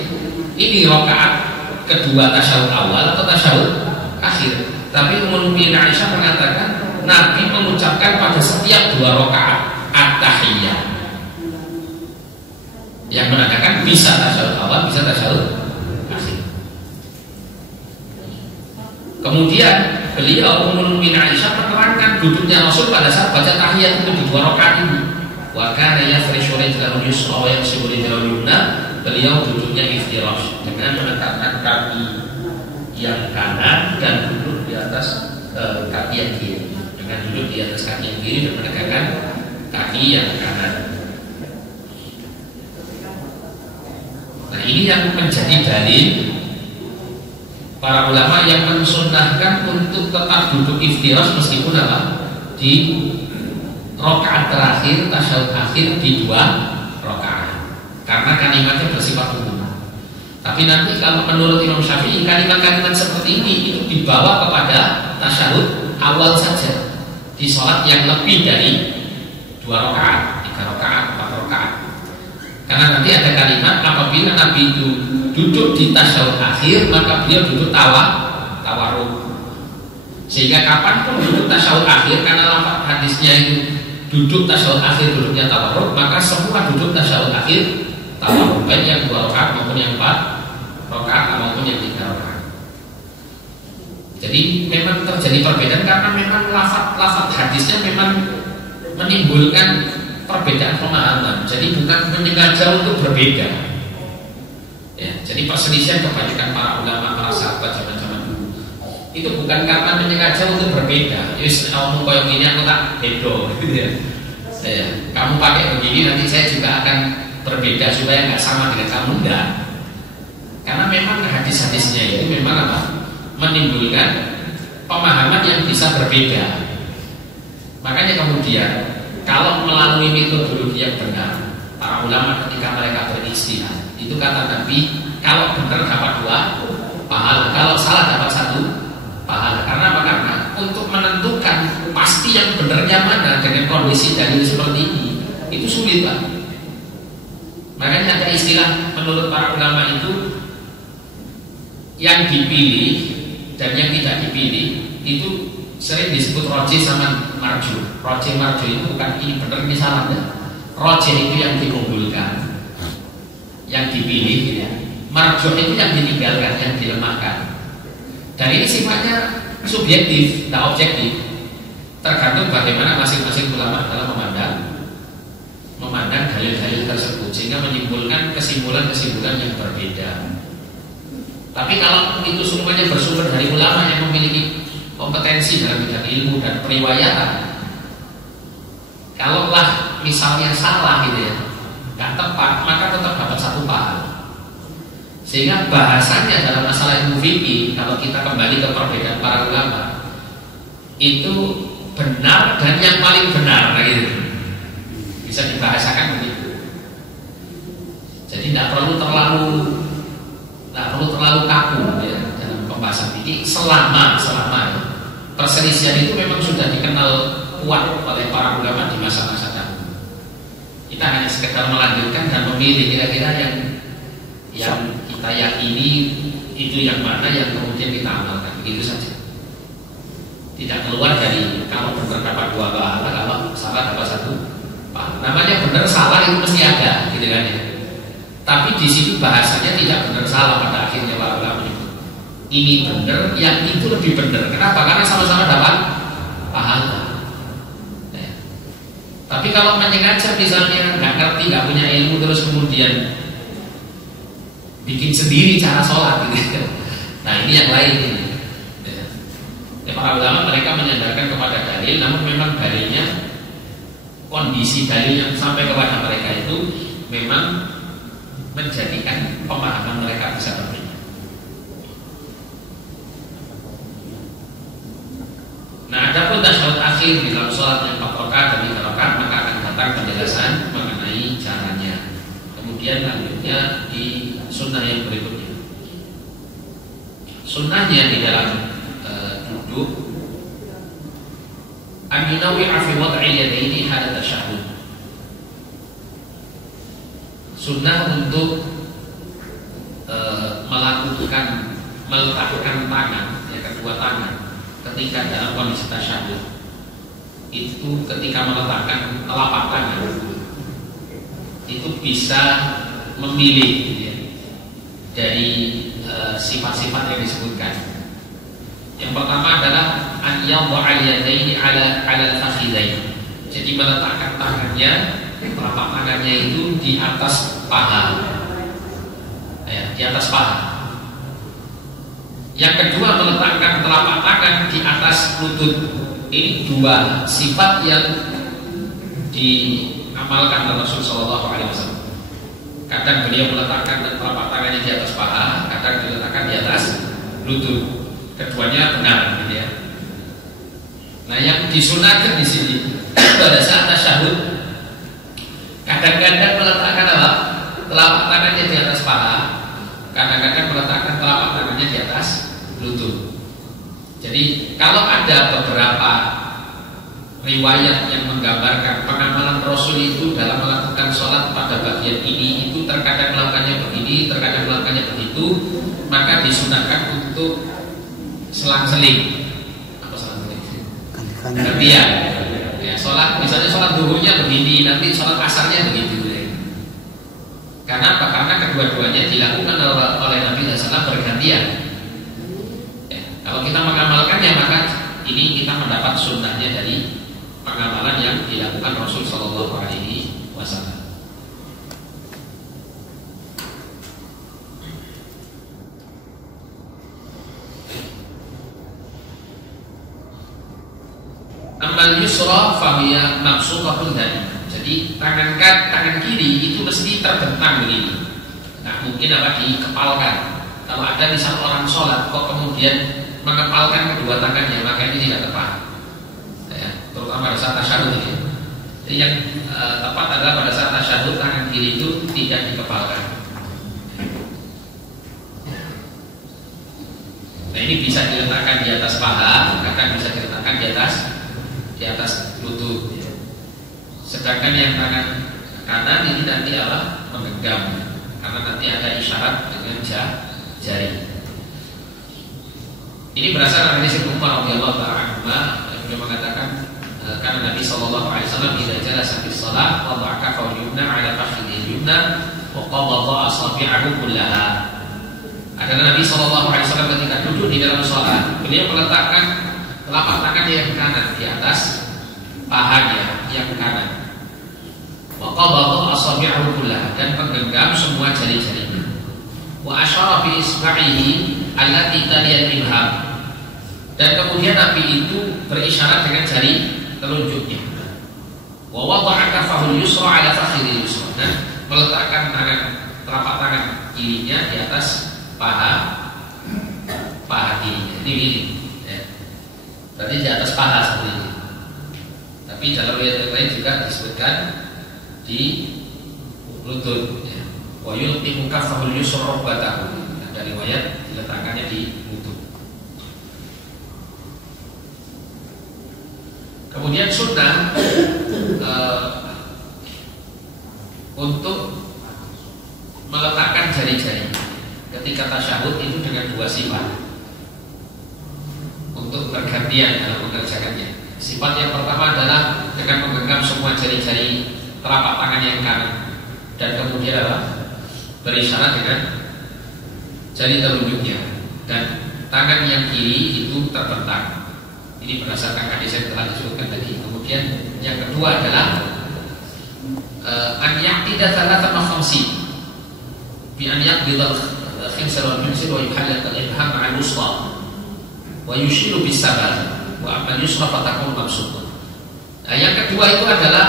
ini rakaat kedua tasyahud awal atau tasyahud akhir. Tapi Ummul Mukminin Aisyah mengatakan Nabi mengucapkan pada setiap 2 rakaat at-tahiyyah, yang menandakan bisa tasyahud awal, bisa tasyahud akhir. Kemudian beliau Ummul Mukminin Aisyah menerangkan duduknya Rasul pada saat baca tahiyat itu di 2 rakaat ini. Wa kana yafrishu rijlahu al-yusra wa yansibu rijlahu al-yumna. Beliau duduknya iftirash dengan menegakkan kaki yang kanan dan duduk di atas kaki yang kiri. Dengan duduk di atas kaki yang kiri dan menegakkan kaki yang kanan. Nah, ini yang menjadi dalil para ulama yang mensunnahkan untuk tetap duduk iftirash meskipun apa? Di rakaat terakhir tasyahud akhir di 2 rakaat. Karena kalimatnya bersifat umum. Tapi nanti kalau menurut Imam Syafi'i kalimat-kalimat seperti ini itu dibawa kepada tasyahud awal saja di sholat yang lebih dari 2 rakaat, 3 rakaat, 4 rakaat. Karena nanti ada kalimat apabila Nabi itu duduk di tasyahud akhir maka beliau duduk tawarruk. Sehingga kapanpun duduk tasyahud akhir, karena lafaz hadisnya itu duduk tasyahud akhir duduknya tawarruk, maka semua duduk tasyahud akhir tawarruk, baik yang 2 rakaat maupun yang 4 rakaat maupun yang 3 rakaat. Jadi memang terjadi perbedaan karena memang lafaz hadisnya memang menimbulkan perbedaan pemahaman. Jadi bukan menyengaja untuk berbeda. Ya, jadi perselisihan kebanyakan para ulama, para sahabat zaman-zaman dulu itu bukan karena menyengaja untuk berbeda. Yus, kamu koyok gini aku tak bedo, gitu ya. Kamu pakai begini nanti saya juga akan berbeda supaya nggak sama dengan kamu, enggak. Karena memang hadis-hadisnya itu memang apa? Menimbulkan pemahaman yang bisa berbeda. Makanya kemudian kalau melalui metodologi yang benar, para ulama ketika mereka beristihad itu kata Nabi, kalau benar dapat 2 pahala, kalau salah dapat 1 pahala. Karena apa? Karena untuk menentukan pasti yang benarnya mana dengan kondisi dalil seperti ini itu sulit, Pak. Makanya ada istilah menurut para ulama itu yang dipilih dan yang tidak dipilih itu sering disebut roji sama marju. Roji marju itu bukan ini benar ini salah, ya. Roji itu yang diunggulkan, yang dipilih, ya. Marju itu yang ditinggalkan, yang dilemahkan. Dan ini sifatnya subjektif, tidak objektif. Tergantung bagaimana masing-masing ulama dalam memandang dalil-dalil tersebut, sehingga menimbulkan kesimpulan-kesimpulan yang berbeda. Tapi kalau itu semuanya bersumber dari ulama yang memiliki kompetensi dalam bidang ilmu dan periwayatan, kalaulah misalnya salah gitu ya, nggak tepat, maka tetap dapat 1 pahala. Sehingga bahasanya dalam masalah ilmu fikih, kalau kita kembali ke perbedaan para ulama, itu benar dan yang paling benar, gitu. Bisa dibahasakan begitu. Jadi tidak perlu terlalu kaku ya, dalam pembahasan ini. Selama ya, perselisihan itu memang sudah dikenal kuat oleh para ulama di masa-masa dahulu. Kita hanya sekedar melanjutkan dan memilih kira-kira yang kita yakini itu yang mana yang kemudian kita amalkan, begitu saja. Tidak keluar dari kalau benar dapat 2 pahala, kalau salah dapat 1 pahala. Namanya benar salah itu mesti ada, gitu kan ya. Tapi di situ bahasanya tidak benar salah pada akhirnya para ulama itu. Ini benar, yang itu lebih benar. Kenapa? Karena sama-sama dapat pahala. Ya. Tapi kalau menyengaja misalnya nggak ngerti, nggak punya ilmu, terus kemudian bikin sendiri cara sholat gitu. Nah ini yang lain ini. Ya, para ulama mereka menyandarkan kepada dalil, namun memang dalilnya, kondisi dalil yang sampai kepada mereka itu memang menjadikan pemahaman mereka bisa berbeda. Nah, adapun tasyahud akhir di dalam sholat yang 4 rakaat dan 3 rakaat, maka akan datang penjelasan mengenai caranya. Kemudian lanjutnya di sunnah yang berikutnya. Sunnahnya di dalam duduk, an-yunawi'a fi wad'i yadaini hala tasyahud. Sunnah untuk meletakkan tangan, ya, kedua tangan ketika dalam kondisi tasyahud. Itu ketika meletakkan telapak tangan itu bisa memilih ya, dari sifat-sifat yang disebutkan. Yang pertama adalah an yadha'a yadaini ala al-fakhidain. Jadi meletakkan tangannya, telapak tangannya itu di atas paha, ya, di atas paha. Yang kedua meletakkan telapak tangan di atas lutut. Ini 2 sifat yang diamalkan oleh Rasulullah SAW. Kadang beliau meletakkan telapak tangannya di atas paha, kadang diletakkan di atas lutut. Keduanya benar, gitu ya. Nah, yang disunahkan di sini pada saat tasyahud, kadang-kadang meletakkan apa? Telapak tangannya di atas paha, kadang-kadang meletakkan telapak tangannya di atas lutut. Jadi kalau ada beberapa riwayat yang menggambarkan pengamalan Rasul itu dalam melakukan sholat pada bagian ini, itu terkadang melakukannya begini, terkadang melakukannya begitu, maka disunahkan untuk selang-seling. Apa selang-seling? Gantian. Ya, sholat, misalnya sholat duhurnya begini, nanti sholat asarnya begitu. Karena apa? Karena kedua-duanya dilakukan oleh Nabi SAW bergantian. Ya, kalau kita mengamalkannya, maka ini kita mendapat sunnahnya dari pengamalan yang dilakukan Rasul Shallallahu Alaihi Wasallam. Amal yusra fahiya mabsutatun dari. Jadi tangan kiri itu mesti terbentang begini. Nah, mungkin apa dikepalkan. Kalau ada misal orang sholat kok kemudian mengepalkan kedua tangannya, maka ini tidak tepat. Terutama pada saat tasyahud ini. Jadi yang tepat adalah pada saat tasyahud tangan kiri itu tidak dikepalkan. Nah, ini bisa diletakkan di atas paha, kadang bisa diletakkan di atas lutut. Sedangkan yang tangan kanan ini nanti adalah menggenggam, karena nanti ada isyarat dengan jari. Ini berasal dari Ibnu Umar radhiyallahu ta'ala anhu yang mengatakan karena Nabi sallallahu alaihi wasallam idza jalasa fi shalah wada'a kafahu yumna 'ala fakhidhihi yumna wa qabada asabi'ahu kullaha. Adalah Nabi sallallahu alaihi wasallam ketika duduk di dalam salat, beliau meletakkan telapak tangan yang kanan di atas pahanya yang kanan. Wa qabada asabi'ahu kullaha, dan menggenggam semua jari-jarinya. Wa asyara bi isba'ihi allati taliyal ibham, dan kemudian Nabi itu berisyarat dengan jari telunjuknya. Wa wada'a kafahu yusra 'ala fakhidil yusra, dan meletakkan telapak tangan kirinya di atas paha kirinya. Ini ya. Berarti di atas paha seperti ini. Tapi dalam riwayat lain juga disebutkan di lutut. Ya. Wa yulqimu kafahu yusra rabbatahu. Ada riwayat diletakkannya di lutut. Kemudian sunnah untuk meletakkan jari-jari ketika tasyahud itu dengan dua sifat untuk bergantian dalam mengerjakannya. Sifat yang pertama adalah dengan menggenggam semua jari-jari telapak tangan yang kanan, dan kemudian berisyarat dengan jari telunjuknya, dan tangan yang kiri itu terbentang. Ini berdasarkan hadis yang telah disebutkan tadi. Kemudian yang kedua adalah an yaqtida thalatha khamsin bi an yaqbida al-khinsar wal minsir wa yuhallaq al-ibham ma'a al-wusta wa yushiru bis-sabab wa amma al-yusra fa takun mabsutah. Nah, yang kedua itu adalah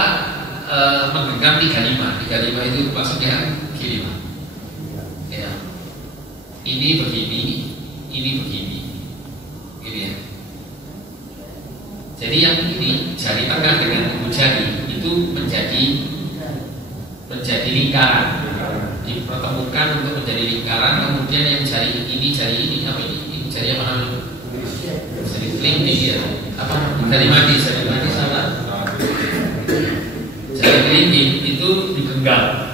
menggenggam 35. 35 itu maksudnya kiri. Ya. Ini begini, ini begini. Ini ya. Jadi yang ini jari tengah dengan ujung jari itu menjadi lingkaran, dipertemukan untuk menjadi lingkaran. Kemudian yang jari ini apa ini? Ini jari apa namanya? Jari kelingking ya? Apa? Jari manis sama jari kelingking itu digenggamkan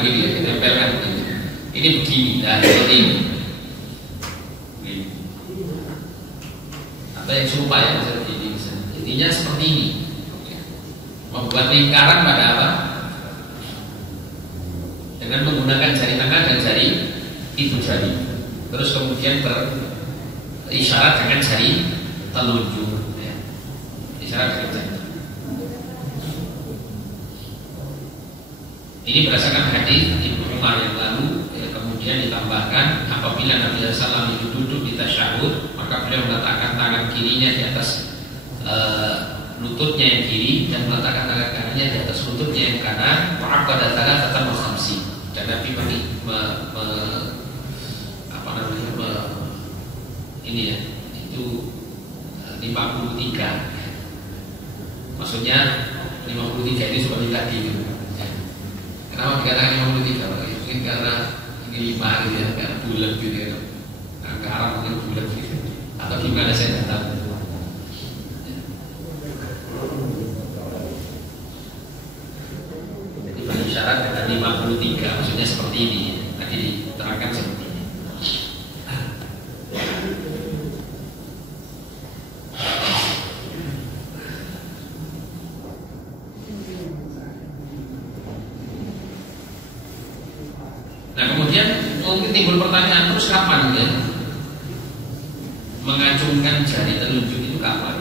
begini ya, ditempelkan begini. Ini begini, nah seperti ini. Yang serupa ya, seperti ini. Intinya seperti ini, membuat lingkaran pada apa? Dengan menggunakan jari tengah dan jari ibu jari. Terus kemudian berisyarat dengan jari telunjuk ya. Isyarat dengan jari. Ini berdasarkan hadis Ibnu Umar yang lalu ya. Kemudian ditambahkan apabila Nabi SAW itu duduk di tasyahud, maka beliau meletakkan tangan kirinya di atas lututnya yang kiri, dan meletakkan tangan kanannya di atas lututnya yang kanan. Wa'aqada thalathatan wa khamsin, dan Nabi ini ya, itu 53. Maksudnya 53 ini seperti tadi gitu. Kenapa dikatakan 53? Mungkin karena ini 5 gitu ya, karena bulat gitu ya. Nah, ke arah mungkin bulat gitu. Atau gimana saya tidak tahu. Jadi berisyarat dengan 53, maksudnya seperti ini. Tadi diterangkan seperti ini. Nah kemudian mungkin timbul pertanyaan, terus kapan ya mengacungkan jari telunjuk itu kapan?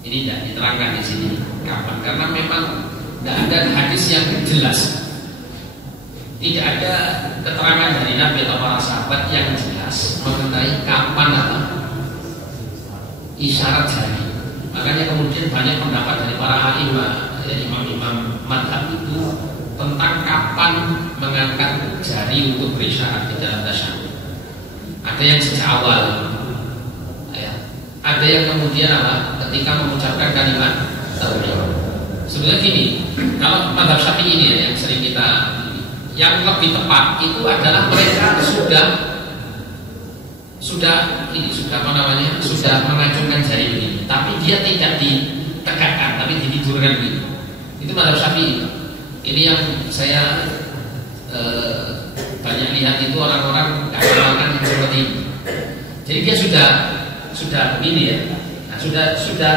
Ini tidak diterangkan di sini kapan, karena memang tidak ada hadis yang jelas, tidak ada keterangan dari Nabi atau para sahabat yang jelas mengenai kapan atau isyarat jari. Makanya kemudian banyak pendapat dari para imam, ya, imam-imam madhab itu tentang kapan mengangkat jari untuk berisyarat di dalam tasyahud. Ada yang sejak awal, ya. Ada yang kemudian apa? Ketika mengucapkan kalimat tauhid. Sebenarnya gini, kalau mazhab Syafi'i ini yang sering kita, yang lebih tepat itu adalah mereka sudah mengacungkan jari begini, tapi dia tidak ditegakkan, tapi ditidurkan begini. Itu mazhab Syafi'i. Ini yang saya banyak lihat itu orang-orang amalkan yang seperti ini. Jadi dia sudah begini ya. Nah, sudah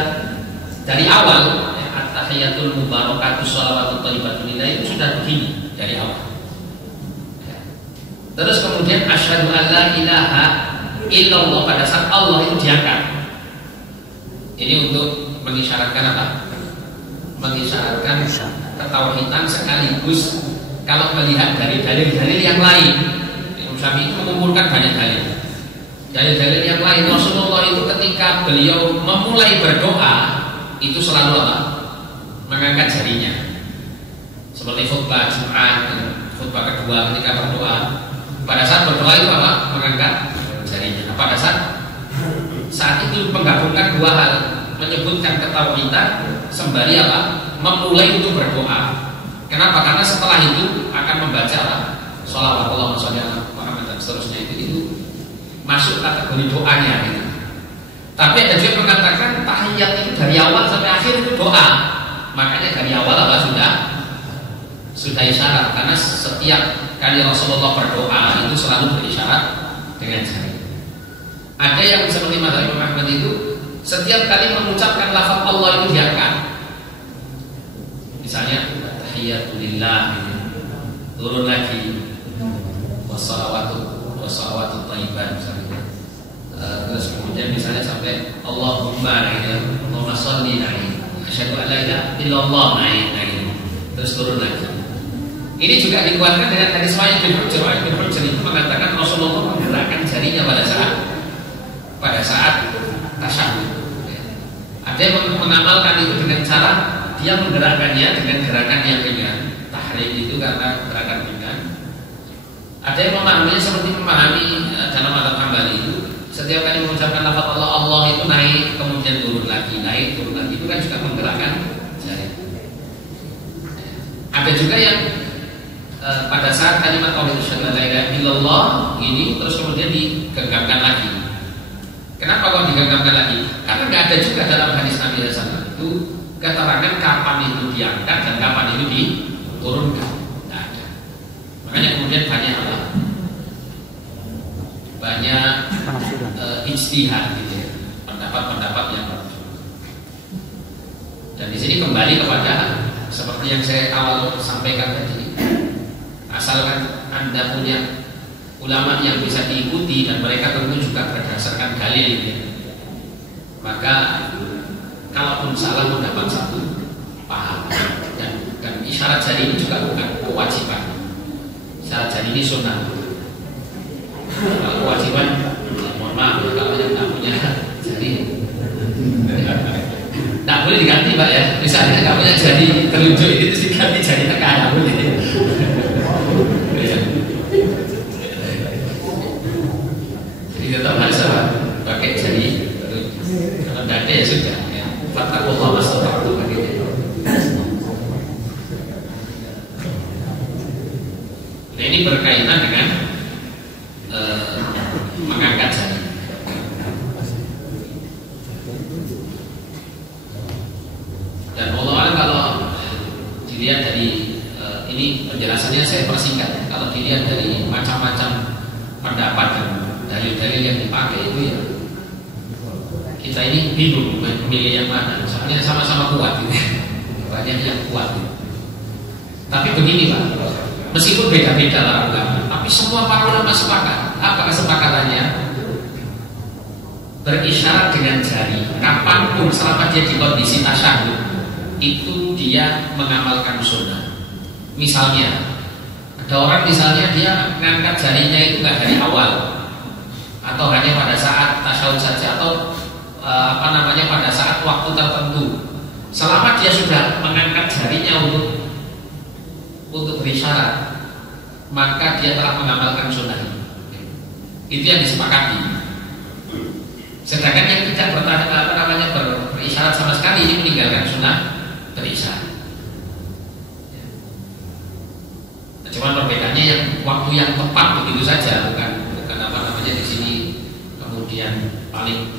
dari awal ya, at-tahiyatul mubarakatus shalawatut thayyibatun lillah itu sudah begini dari awal. Ya. Terus kemudian asyhadu an la ilaha illallah, pada saat Allah itu diangkat. Ini untuk mengisyaratkan apa? Mengisyaratkan ketauhidan sekaligus kalau melihat dari dalil-dalil yang lain. Imam Syafi'i itu mengumpulkan banyak dalil. Dalil-dalil yang lain, Rasulullah itu ketika beliau memulai berdoa itu selalu apa? Mengangkat jarinya. Seperti khutbah Jumat, khutbah kedua ketika berdoa. Pada saat berdoa itu apa? Mengangkat jarinya. Pada saat itu menggabungkan dua hal, menyebutkan ketauhidan sembari apa? Memulai untuk berdoa. Kenapa? Karena setelah itu akan membaca sholawat Allahumma sholli ala Muhammad dan seterusnya, itu masuk kategori doanya gitu. Tapi ada juga mengatakan tahiyat itu dari awal sampai akhir itu doa. Makanya dari awal apa sudah isyarat, karena setiap kali Rasulullah berdoa itu selalu berisyarat dengan jari. Ada yang seperti mazhab Imam Ahmad itu setiap kali mengucapkan lafaz Allah itu diangkat. Misalnya tahiyatulillah gitu. Turun lagi wassalawatu thayyiban misalnya. Terus kemudian misalnya sampai Allahumma gitu. Allahumma sholli alaihi asyhadu an la ilaha illallah gitu. Terus turun lagi. Ini juga dikuatkan dengan hadis Wa'il bin Hujr. Wa'il bin Hujr itu mengatakan Rasulullah menggerakkan jarinya pada saat tasyahud. Ada yang mengamalkan itu dengan cara dia menggerakkannya dengan gerakan yang ringan. Tahrik itu karena gerakan ringan. Ada yang memahaminya seperti memahami dalam mazhab Hambali itu setiap kali mengucapkan lafaz Allah itu naik kemudian turun lagi, naik turun lagi, itu kan juga menggerakkan jari. Ada juga yang pada saat kalimat tauhid asyhadu an la ilaha illallah ini terus kemudian digenggamkan lagi. Kenapa kok digenggamkan lagi? Karena nggak ada juga dalam hadis Nabi SAW itu keterangan kapan itu diangkat dan kapan itu diturunkan. Tidak ada. Makanya kemudian banyak ijtihad gitu ya, pendapat-pendapat yang berbeda. Dan di sini kembali kepada seperti yang saya awal sampaikan tadi. Asalkan Anda punya ulama yang bisa diikuti dan mereka tentu juga berdasarkan dalil ya. Maka kalaupun salah mendapat satu paham. Dan isyarat jari ini juga bukan kewajiban. Isyarat jari ini sunnah. Kalau kewajiban ya mohon maaf ya, kalau yang tidak punya jari tidak boleh diganti Pak ya. Misalnya kalau punya jari telunjuk itu diganti jari tengah, tidak boleh. Jadi tetap harus pakai jari. Kalau tidak ada ya sudah ya. Fattakullah mastata'tum begitu. ini berkaitan dengan mengangkat jari. Dan Allah kalau dilihat dari ini penjelasannya saya persingkat. Kalau dilihat dari macam-macam pendapat dan dalil-dalil yang dipakai itu ya kita ini bingung memilih yang mana. Soalnya sama-sama kuat gitu. Banyak yang kuat gitu. Tapi begini Pak, meskipun beda-beda lah ulama, tapi semua para ulama sepakat. Apa kesepakatannya? Berisyarat dengan jari kapanpun selama dia di kondisi tasyahud itu dia mengamalkan sunnah. Misalnya ada orang misalnya dia mengangkat jarinya itu nggak dari awal atau hanya pada saat tasyahud saja atau pada saat waktu tertentu. Selama dia sudah mengangkat jarinya untuk berisyarat, maka dia telah mengamalkan sunnah. Itu yang disepakati. Sedangkan yang tidak berisyarat sama sekali ini meninggalkan sunnah berisyarat. Cuma perbedaannya yang waktu yang tepat begitu saja, bukan di sini kemudian paling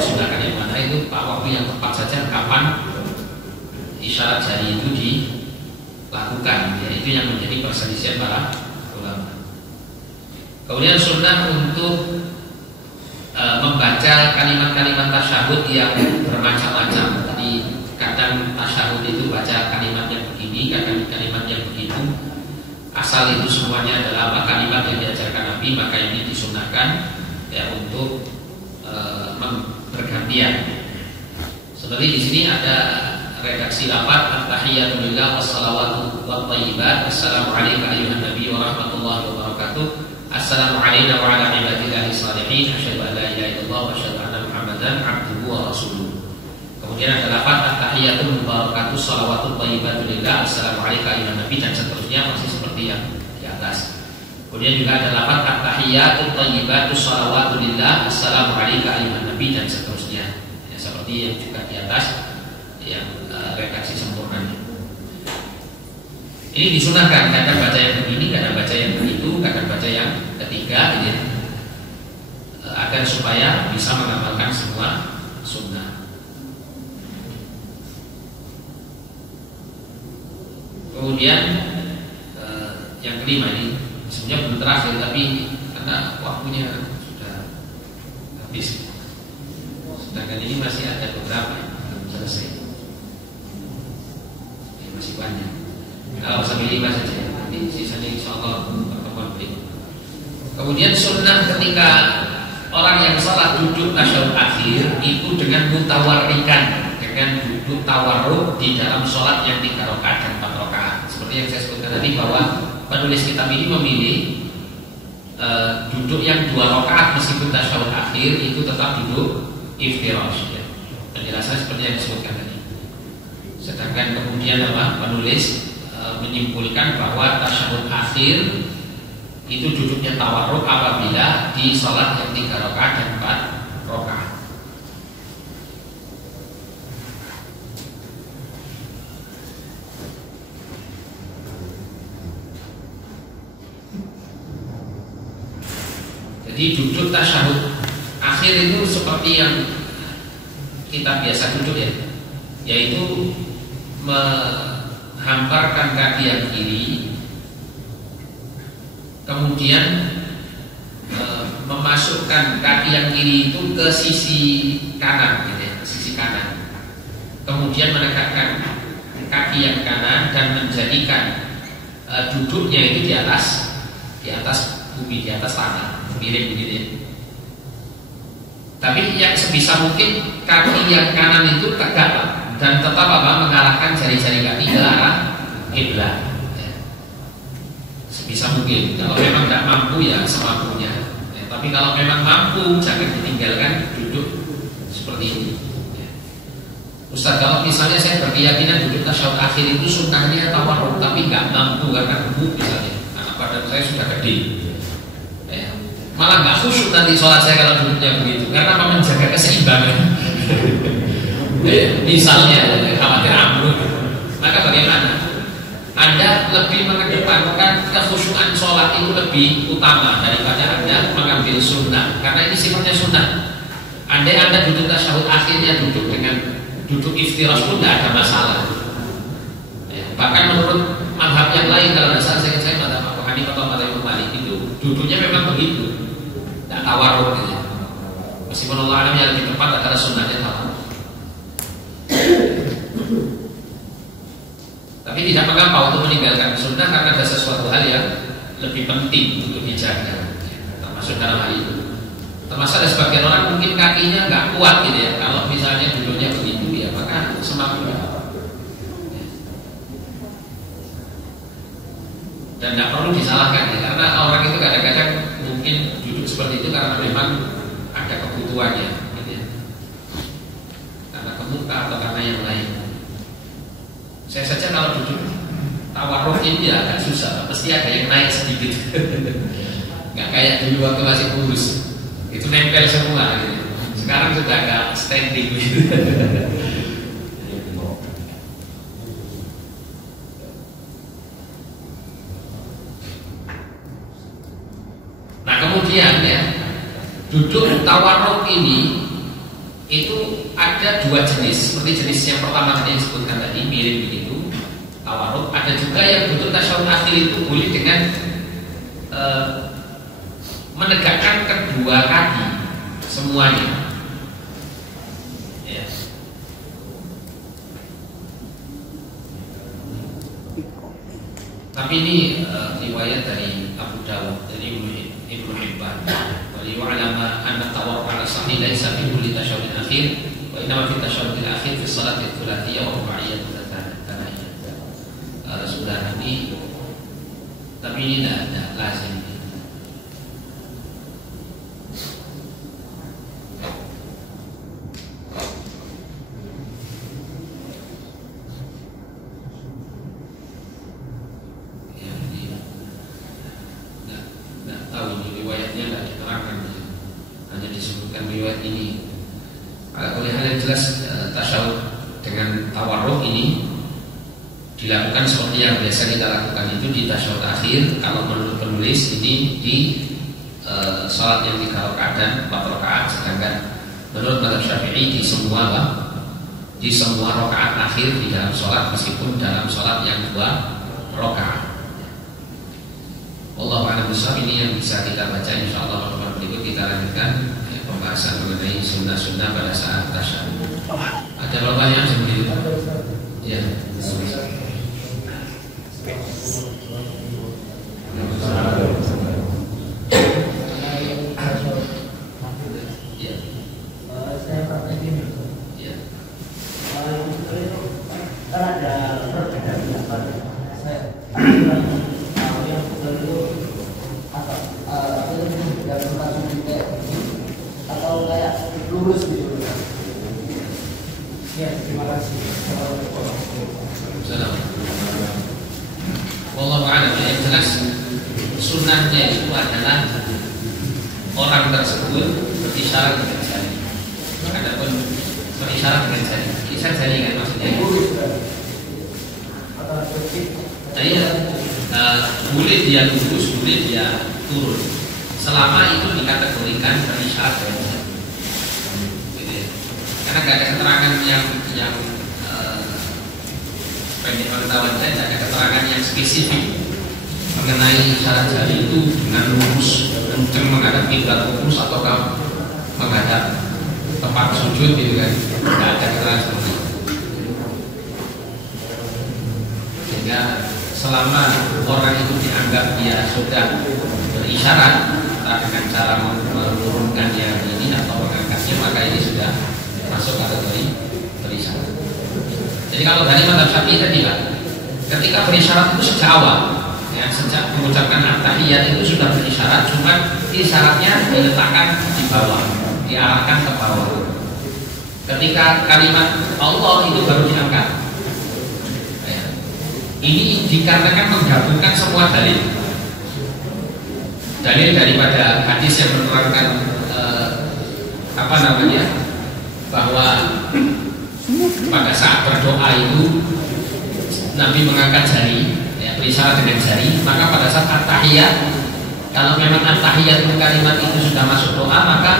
sunahkan yang mana itu waktu yang tepat saja kapan isyarat jari itu dilakukan. Ya, itu yang menjadi perselisihan para ulama. Kemudian sunnah untuk membaca kalimat-kalimat tasyahud yang bermacam-macam. Jadi kadang tasyahud itu baca kalimat yang begini, kadang kalimat yang begitu. Asal itu semuanya adalah kalimat yang diajarkan Nabi, maka ini disunahkan ya untuk bergantian. Seperti di sini ada redaksi lafaz at-tahiyatu lillah wassalawatu wathayyibat. Assalamualaikum ayyuhan nabiy wa rahmatullahi wa barakatuh. Assalamu alayna wa ala ibadillahi shalihin. Asyhadu an la ilaha illallah wa asyhadu anna Muhammadan abduhu wa rasuluh. Kemudian ada lafaz at-tahiyatu mubarakatuh shalawatu thayyibatu lillah. Assalamualaikum ayyuhan nabiy dan seterusnya masih seperti yang di atas. Kemudian juga ada lafaz at-tahiyatu thayyibatu shalawatu lillah. Assalamualaikum ayyuhan nabiy dan seterusnya. Ya, seperti yang juga di atas yang redaksi sempurnanya. Ini disunahkan, kadang baca yang begini, kadang baca yang begitu, kadang baca yang ketiga, ya, agar supaya bisa mengamalkan semua sunnah. Kemudian yang kelima ini sebenarnya belum terakhir, tapi karena waktunya sudah habis. Sedangkan ini masih ada beberapa yang belum selesai. Masih banyak. Kalau sampai 5 saja, nanti sisanya insya Allah pertemuan berikut. Kemudian sunnah ketika orang yang salat duduk tasyahud akhir itu dengan mutawarrikan, dengan duduk tawarruk di dalam sholat yang 3 rakaat dan 4 rakaat. Seperti yang saya sebutkan tadi bahwa penulis kitab ini memilih duduk yang 2 rakaat meskipun tasyahud akhir itu tetap duduk iftirash. Ya. Penjelasan seperti yang disebutkan tadi. Sedangkan kemudian penulis menyimpulkan bahwa tasyahud akhir itu duduknya tawarruk apabila di sholat yang 3 rakaat dan 4 rakaat. Jadi duduk tasyahud akhir itu seperti yang kita biasa duduk ya, yaitu menghamparkan kaki yang kiri, kemudian memasukkan kaki yang kiri itu ke sisi kanan, gitu ya, sisi kanan. Kemudian menegakkan kaki yang kanan dan menjadikan duduknya itu di atas bumi, di atas tanah, miring begitu ya. Tapi yang sebisa mungkin kaki yang kanan itu tegak dan tetap mengarahkan jari-jari kaki ke arah kiblat. Ya. Sebisa mungkin. Kalau memang tidak mampu ya semampunya. Ya, tapi kalau memang mampu jangan ditinggalkan duduk seperti ini. Ya. Ustaz, kalau misalnya saya berkeyakinan duduk tasyahud akhir itu sunnahnya tawarruk tapi nggak mampu karena gemuk misalnya, anak badan saya sudah gede. Ya. Malah nggak khusyuk nanti sholat saya kalau duduknya begitu, karena menjaga keseimbangan. Misalnya khawatir ambruk, maka bagaimana? Anda lebih mengedepankan kekhusyuan sholat itu lebih utama daripada Anda mengambil sunnah, karena ini sifatnya sunnah. Andai Anda duduk tasyahud akhirnya duduk dengan duduk iftirash pun tidak ada masalah. Ya, bahkan menurut mazhab yang lain, kalau saya mazhab Abu Hanifah atau mazhab Malik itu duduknya memang begitu, tidak tawarruk gitu. Meskipun Allah alam yang lebih tepat adalah sunnahnya tawarruk. Tapi tidak mengapa untuk meninggalkan sunnah karena ada sesuatu hal yang lebih penting untuk dijaga, termasuk dalam hal itu. Termasuk ada sebagian orang mungkin kakinya nggak kuat gitu ya, kalau misalnya duduknya begitu ya maka semakin dan tidak perlu disalahkan ya, karena orang itu kadang-kadang mungkin duduk seperti itu karena memang ada kebutuhannya gitu ya, karena kemuka atau karena yang lain. Saya saja kalau duduk tawarruk ini ya agak susah, pasti ada yang naik sedikit. Nggak kayak dulu waktu masih kurus, itu nempel semua gitu. Sekarang sudah agak standing gitu. Nah kemudian ya, duduk tawarruk ini itu ada dua jenis. Seperti jenis yang pertama tadi yang disebutkan tadi, miring begitu, tawarruk. Ada juga yang duduk tasyahud akhir itu boleh dengan menegakkan kedua kaki semuanya. Ya. Tapi ini riwayat dari Abu Dawud, dari Ibnu Hibban. وَلِيُعْلَمَ أَنَّ التَّوَرُّكَ عَلَى الصَّحِيحِ لَيْسَ فِي كُلِّ تَشَهُّدٍ أَخِيرٍ وَإِنَّمَا فِي التَّشَهُّدِ الْأَخِيرِ فِي الصَّلَاةِ الثُّلَاثِيَّةِ وَالرُّبَاعِيَّةِ مُتَتَابِعَةً. Sudah ini, tapi ini tidak lazim. Dilakukan seperti yang biasa kita lakukan itu di tasyahud akhir. Kalau menurut penulis ini di salat yang 3 rakaat dan 4 rakaat, sedangkan menurut mazhab Syafi'i di semua rakaat akhir di dalam salat, meskipun dalam salat yang 2 rakaat. Wallahu a'lam bishawab. Ini yang bisa kita baca. Insyaallah pertemuan berikut kita lanjutkan pembahasan mengenai sunnah-sunnah pada saat tasyahud. Ada pertanyaan seperti itu? Ya. Wallahu a'lam. Yang jelas sunnahnya itu adalah orang tersebut berisyarat dengan jari. Adapun berisyarat dengan jari, kisah jari kan maksudnya. Jadi boleh dia lurus, boleh dia turun, selama itu dikategorikan berisyarat dengan jari. Karena gak ada keterangan yang pendek pengetahuan saya, tidak ada keterangan yang spesifik mengenai syarat jari itu dengan lurus kencang menghadap kiblat lurus ataukah menghadap tempat sujud gitu kan, tidak ada keterangan seperti itu. Sehingga selama orang itu dianggap dia sudah berisyarat dengan cara menurunkannya ini atau mengangkatnya, maka ini sudah masuk kategori berisyarat. Jadi kalau dari mazhab Syafi'i tadi lah, ketika berisyarat itu sejak awal, ya, sejak mengucapkan at-tahiyyat itu sudah berisyarat, cuma isyaratnya diletakkan di bawah, diarahkan ke bawah. Ketika kalimat Allah itu baru diangkat. Ya. Ini dikarenakan menggabungkan semua dalil daripada hadis yang menerangkan bahwa pada saat berdoa itu Nabi mengangkat jari, ya, berisyarat dengan jari, maka pada saat at-tahiyat, kalau memang at-tahiyat itu kalimat itu sudah masuk doa, maka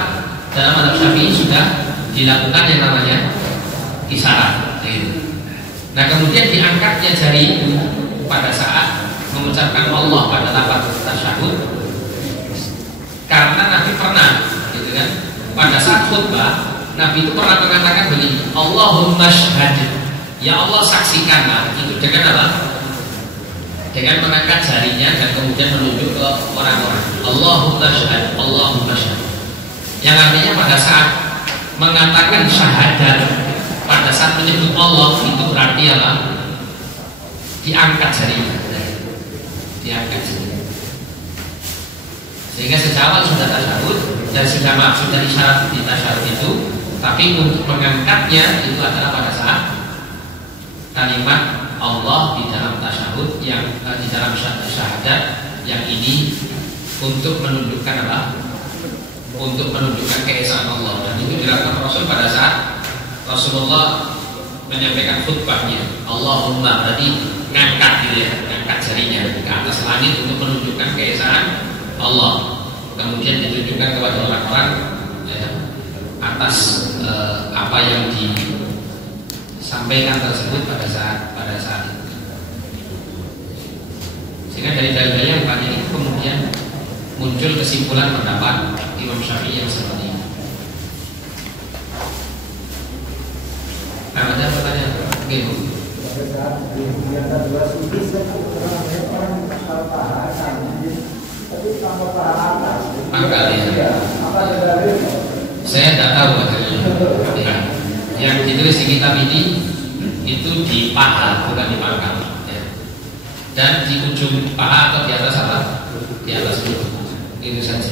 dalam mazhab Syafi'i sudah dilakukan yang namanya isyarat. Nah kemudian diangkatnya jari itu pada saat mengucapkan Allah pada lafaz tasyahud, karena Nabi pernah, gitu kan, pada saat khutbah Nabi itu pernah mengatakan begini, Allahumma syhad, ya Allah saksikanlah. Itu dengan apa? Dengan mengangkat jarinya dan kemudian menunjuk ke orang-orang. Allahumma syhad, Allahumma syhad. Yang artinya pada saat mengatakan syahadat, pada saat menyebut Allah, itu berarti apa? Diangkat jarinya, diangkat jarinya. Sehingga sejak awal sudah tasyahud dan sudah isyarat di tasyahud itu, tapi untuk mengangkatnya itu adalah pada saat kalimat Allah di dalam tasyahud, yang di dalam syahadat yang ini untuk menunjukkan apa? Untuk menunjukkan keesaan Allah. Dan itu dilakukan Rasul pada saat Rasulullah menyampaikan khutbahnya. Allahumma, berarti ngangkat gitu ya, ngangkat jarinya ke atas langit untuk menunjukkan keesaan Allah. Kemudian ditunjukkan kepada orang-orang ya, atas apa yang disampaikan tersebut pada saat itu. Sehingga dari dalil yang banyak itu kemudian muncul kesimpulan pendapat Imam Syafi'i yang seperti ini. Ada pertanyaan? Oke, Bu. Pangkal ya. Saya tidak tahu ya. Yang ditulis di kitab ini itu di paha, bukan di pangkal ya. Dan di ujung paha atau di atas apa? Di atas lutut. Itu saja.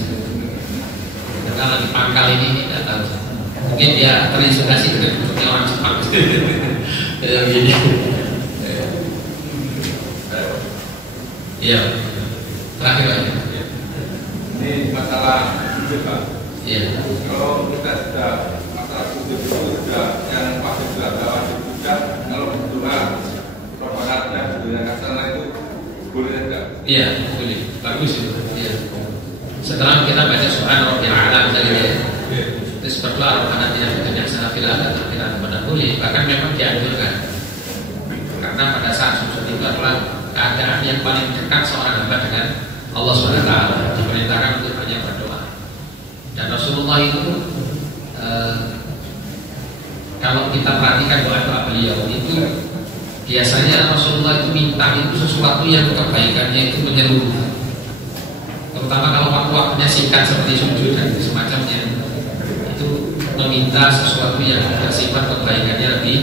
Dan kalau di pangkal ini tidak tahu. Mungkin dia terinspirasi dengan bentuknya orang Jepang. Begini. Iya. Terakhir aja. Ini masalah sujud, Pak. Iya. Kalau kita sudah masalah sujud itu sudah yang pasti sudah wajib juga. Kalau kebetulan rokaatnya dengan kasana itu boleh enggak? Iya, boleh. Bagus itu. Iya. Setelah kita baca Subhan Rabbil A'la tadi ya. Terus berdoa karena tidak bekerja secara filah atau tidak benar boleh. Bahkan memang dianjurkan. Karena pada saat sujud itu adalah keadaan yang paling dekat seorang hamba dengan Allah SWT, diperintahkan untuk banyak berdoa. Dan Rasulullah itu kalau kita perhatikan doa-doa beliau itu biasanya Rasulullah itu minta itu sesuatu yang kebaikannya itu menyeluruh. Terutama kalau waktu-waktunya singkat seperti sujud dan semacamnya, itu meminta sesuatu yang bersifat kebaikannya lebih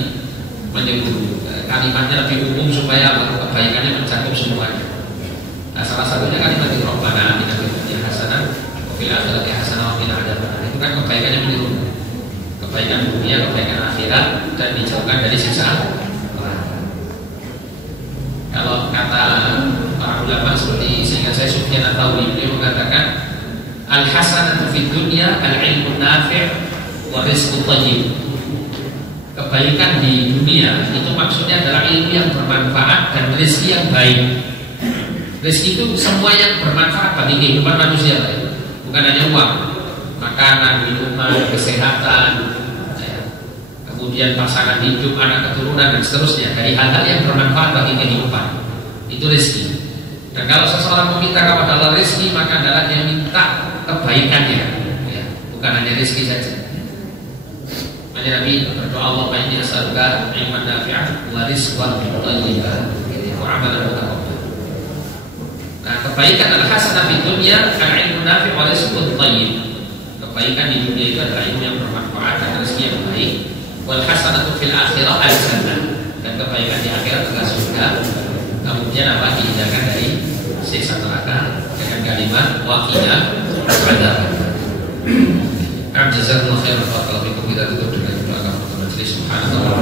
menyeluruh, kalimatnya lebih umum supaya kebaikannya mencakup semuanya. Nah, salah satunya kalimat di Rabbana atina fid dunya hasanah wa fil akhirati hasanah wa qina adzabannar. Itu kan kebaikannya menyeluruh. Kebaikan dunia, kebaikan akhirat, dan dijauhkan dari siksa neraka. Kalau kata para ulama seperti sehingga saya Sufyan Ats-Tsauri, beliau mengatakan al-hasanatu fid dunya al-ilmu nafi' wa rizqu thayyib. Kebaikan di dunia itu maksudnya adalah ilmu yang bermanfaat dan rezeki yang baik. Rezeki itu semua yang bermanfaat bagi kehidupan manusia, bukan hanya uang, makanan, minuman, kesehatan, kemudian pasangan hidup, anak keturunan dan seterusnya. Dari hal-hal yang bermanfaat bagi kehidupan itu rezeki. Dan kalau seseorang meminta kepada Allah rezeki, maka adalah dia minta kebaikannya, ya, bukan hanya rezeki saja. Makanya Nabi berdoa, Allahumma inni as'aluka ilman nafi'an wa rizqan thayyiban wa 'amalan mutaqabbal. Nah, kebaikan adalah hasanah di dunia, al-ilmu nafi' wa rizqun thayyib. Kebaikan di dunia itu adalah ilmu yang bermanfaat dan rezeki yang baik. Wal hasanatu fil akhirah al-jannah. Dan kebaikan di akhirat adalah surga. Kemudian apa? Dihindarkan dari siksa neraka dengan kalimat waqina adzabannar. Jazakumullahu khairan wa barakallahu fikum. Kita tutup dengan doa kafaratul majelis. Subhanallah.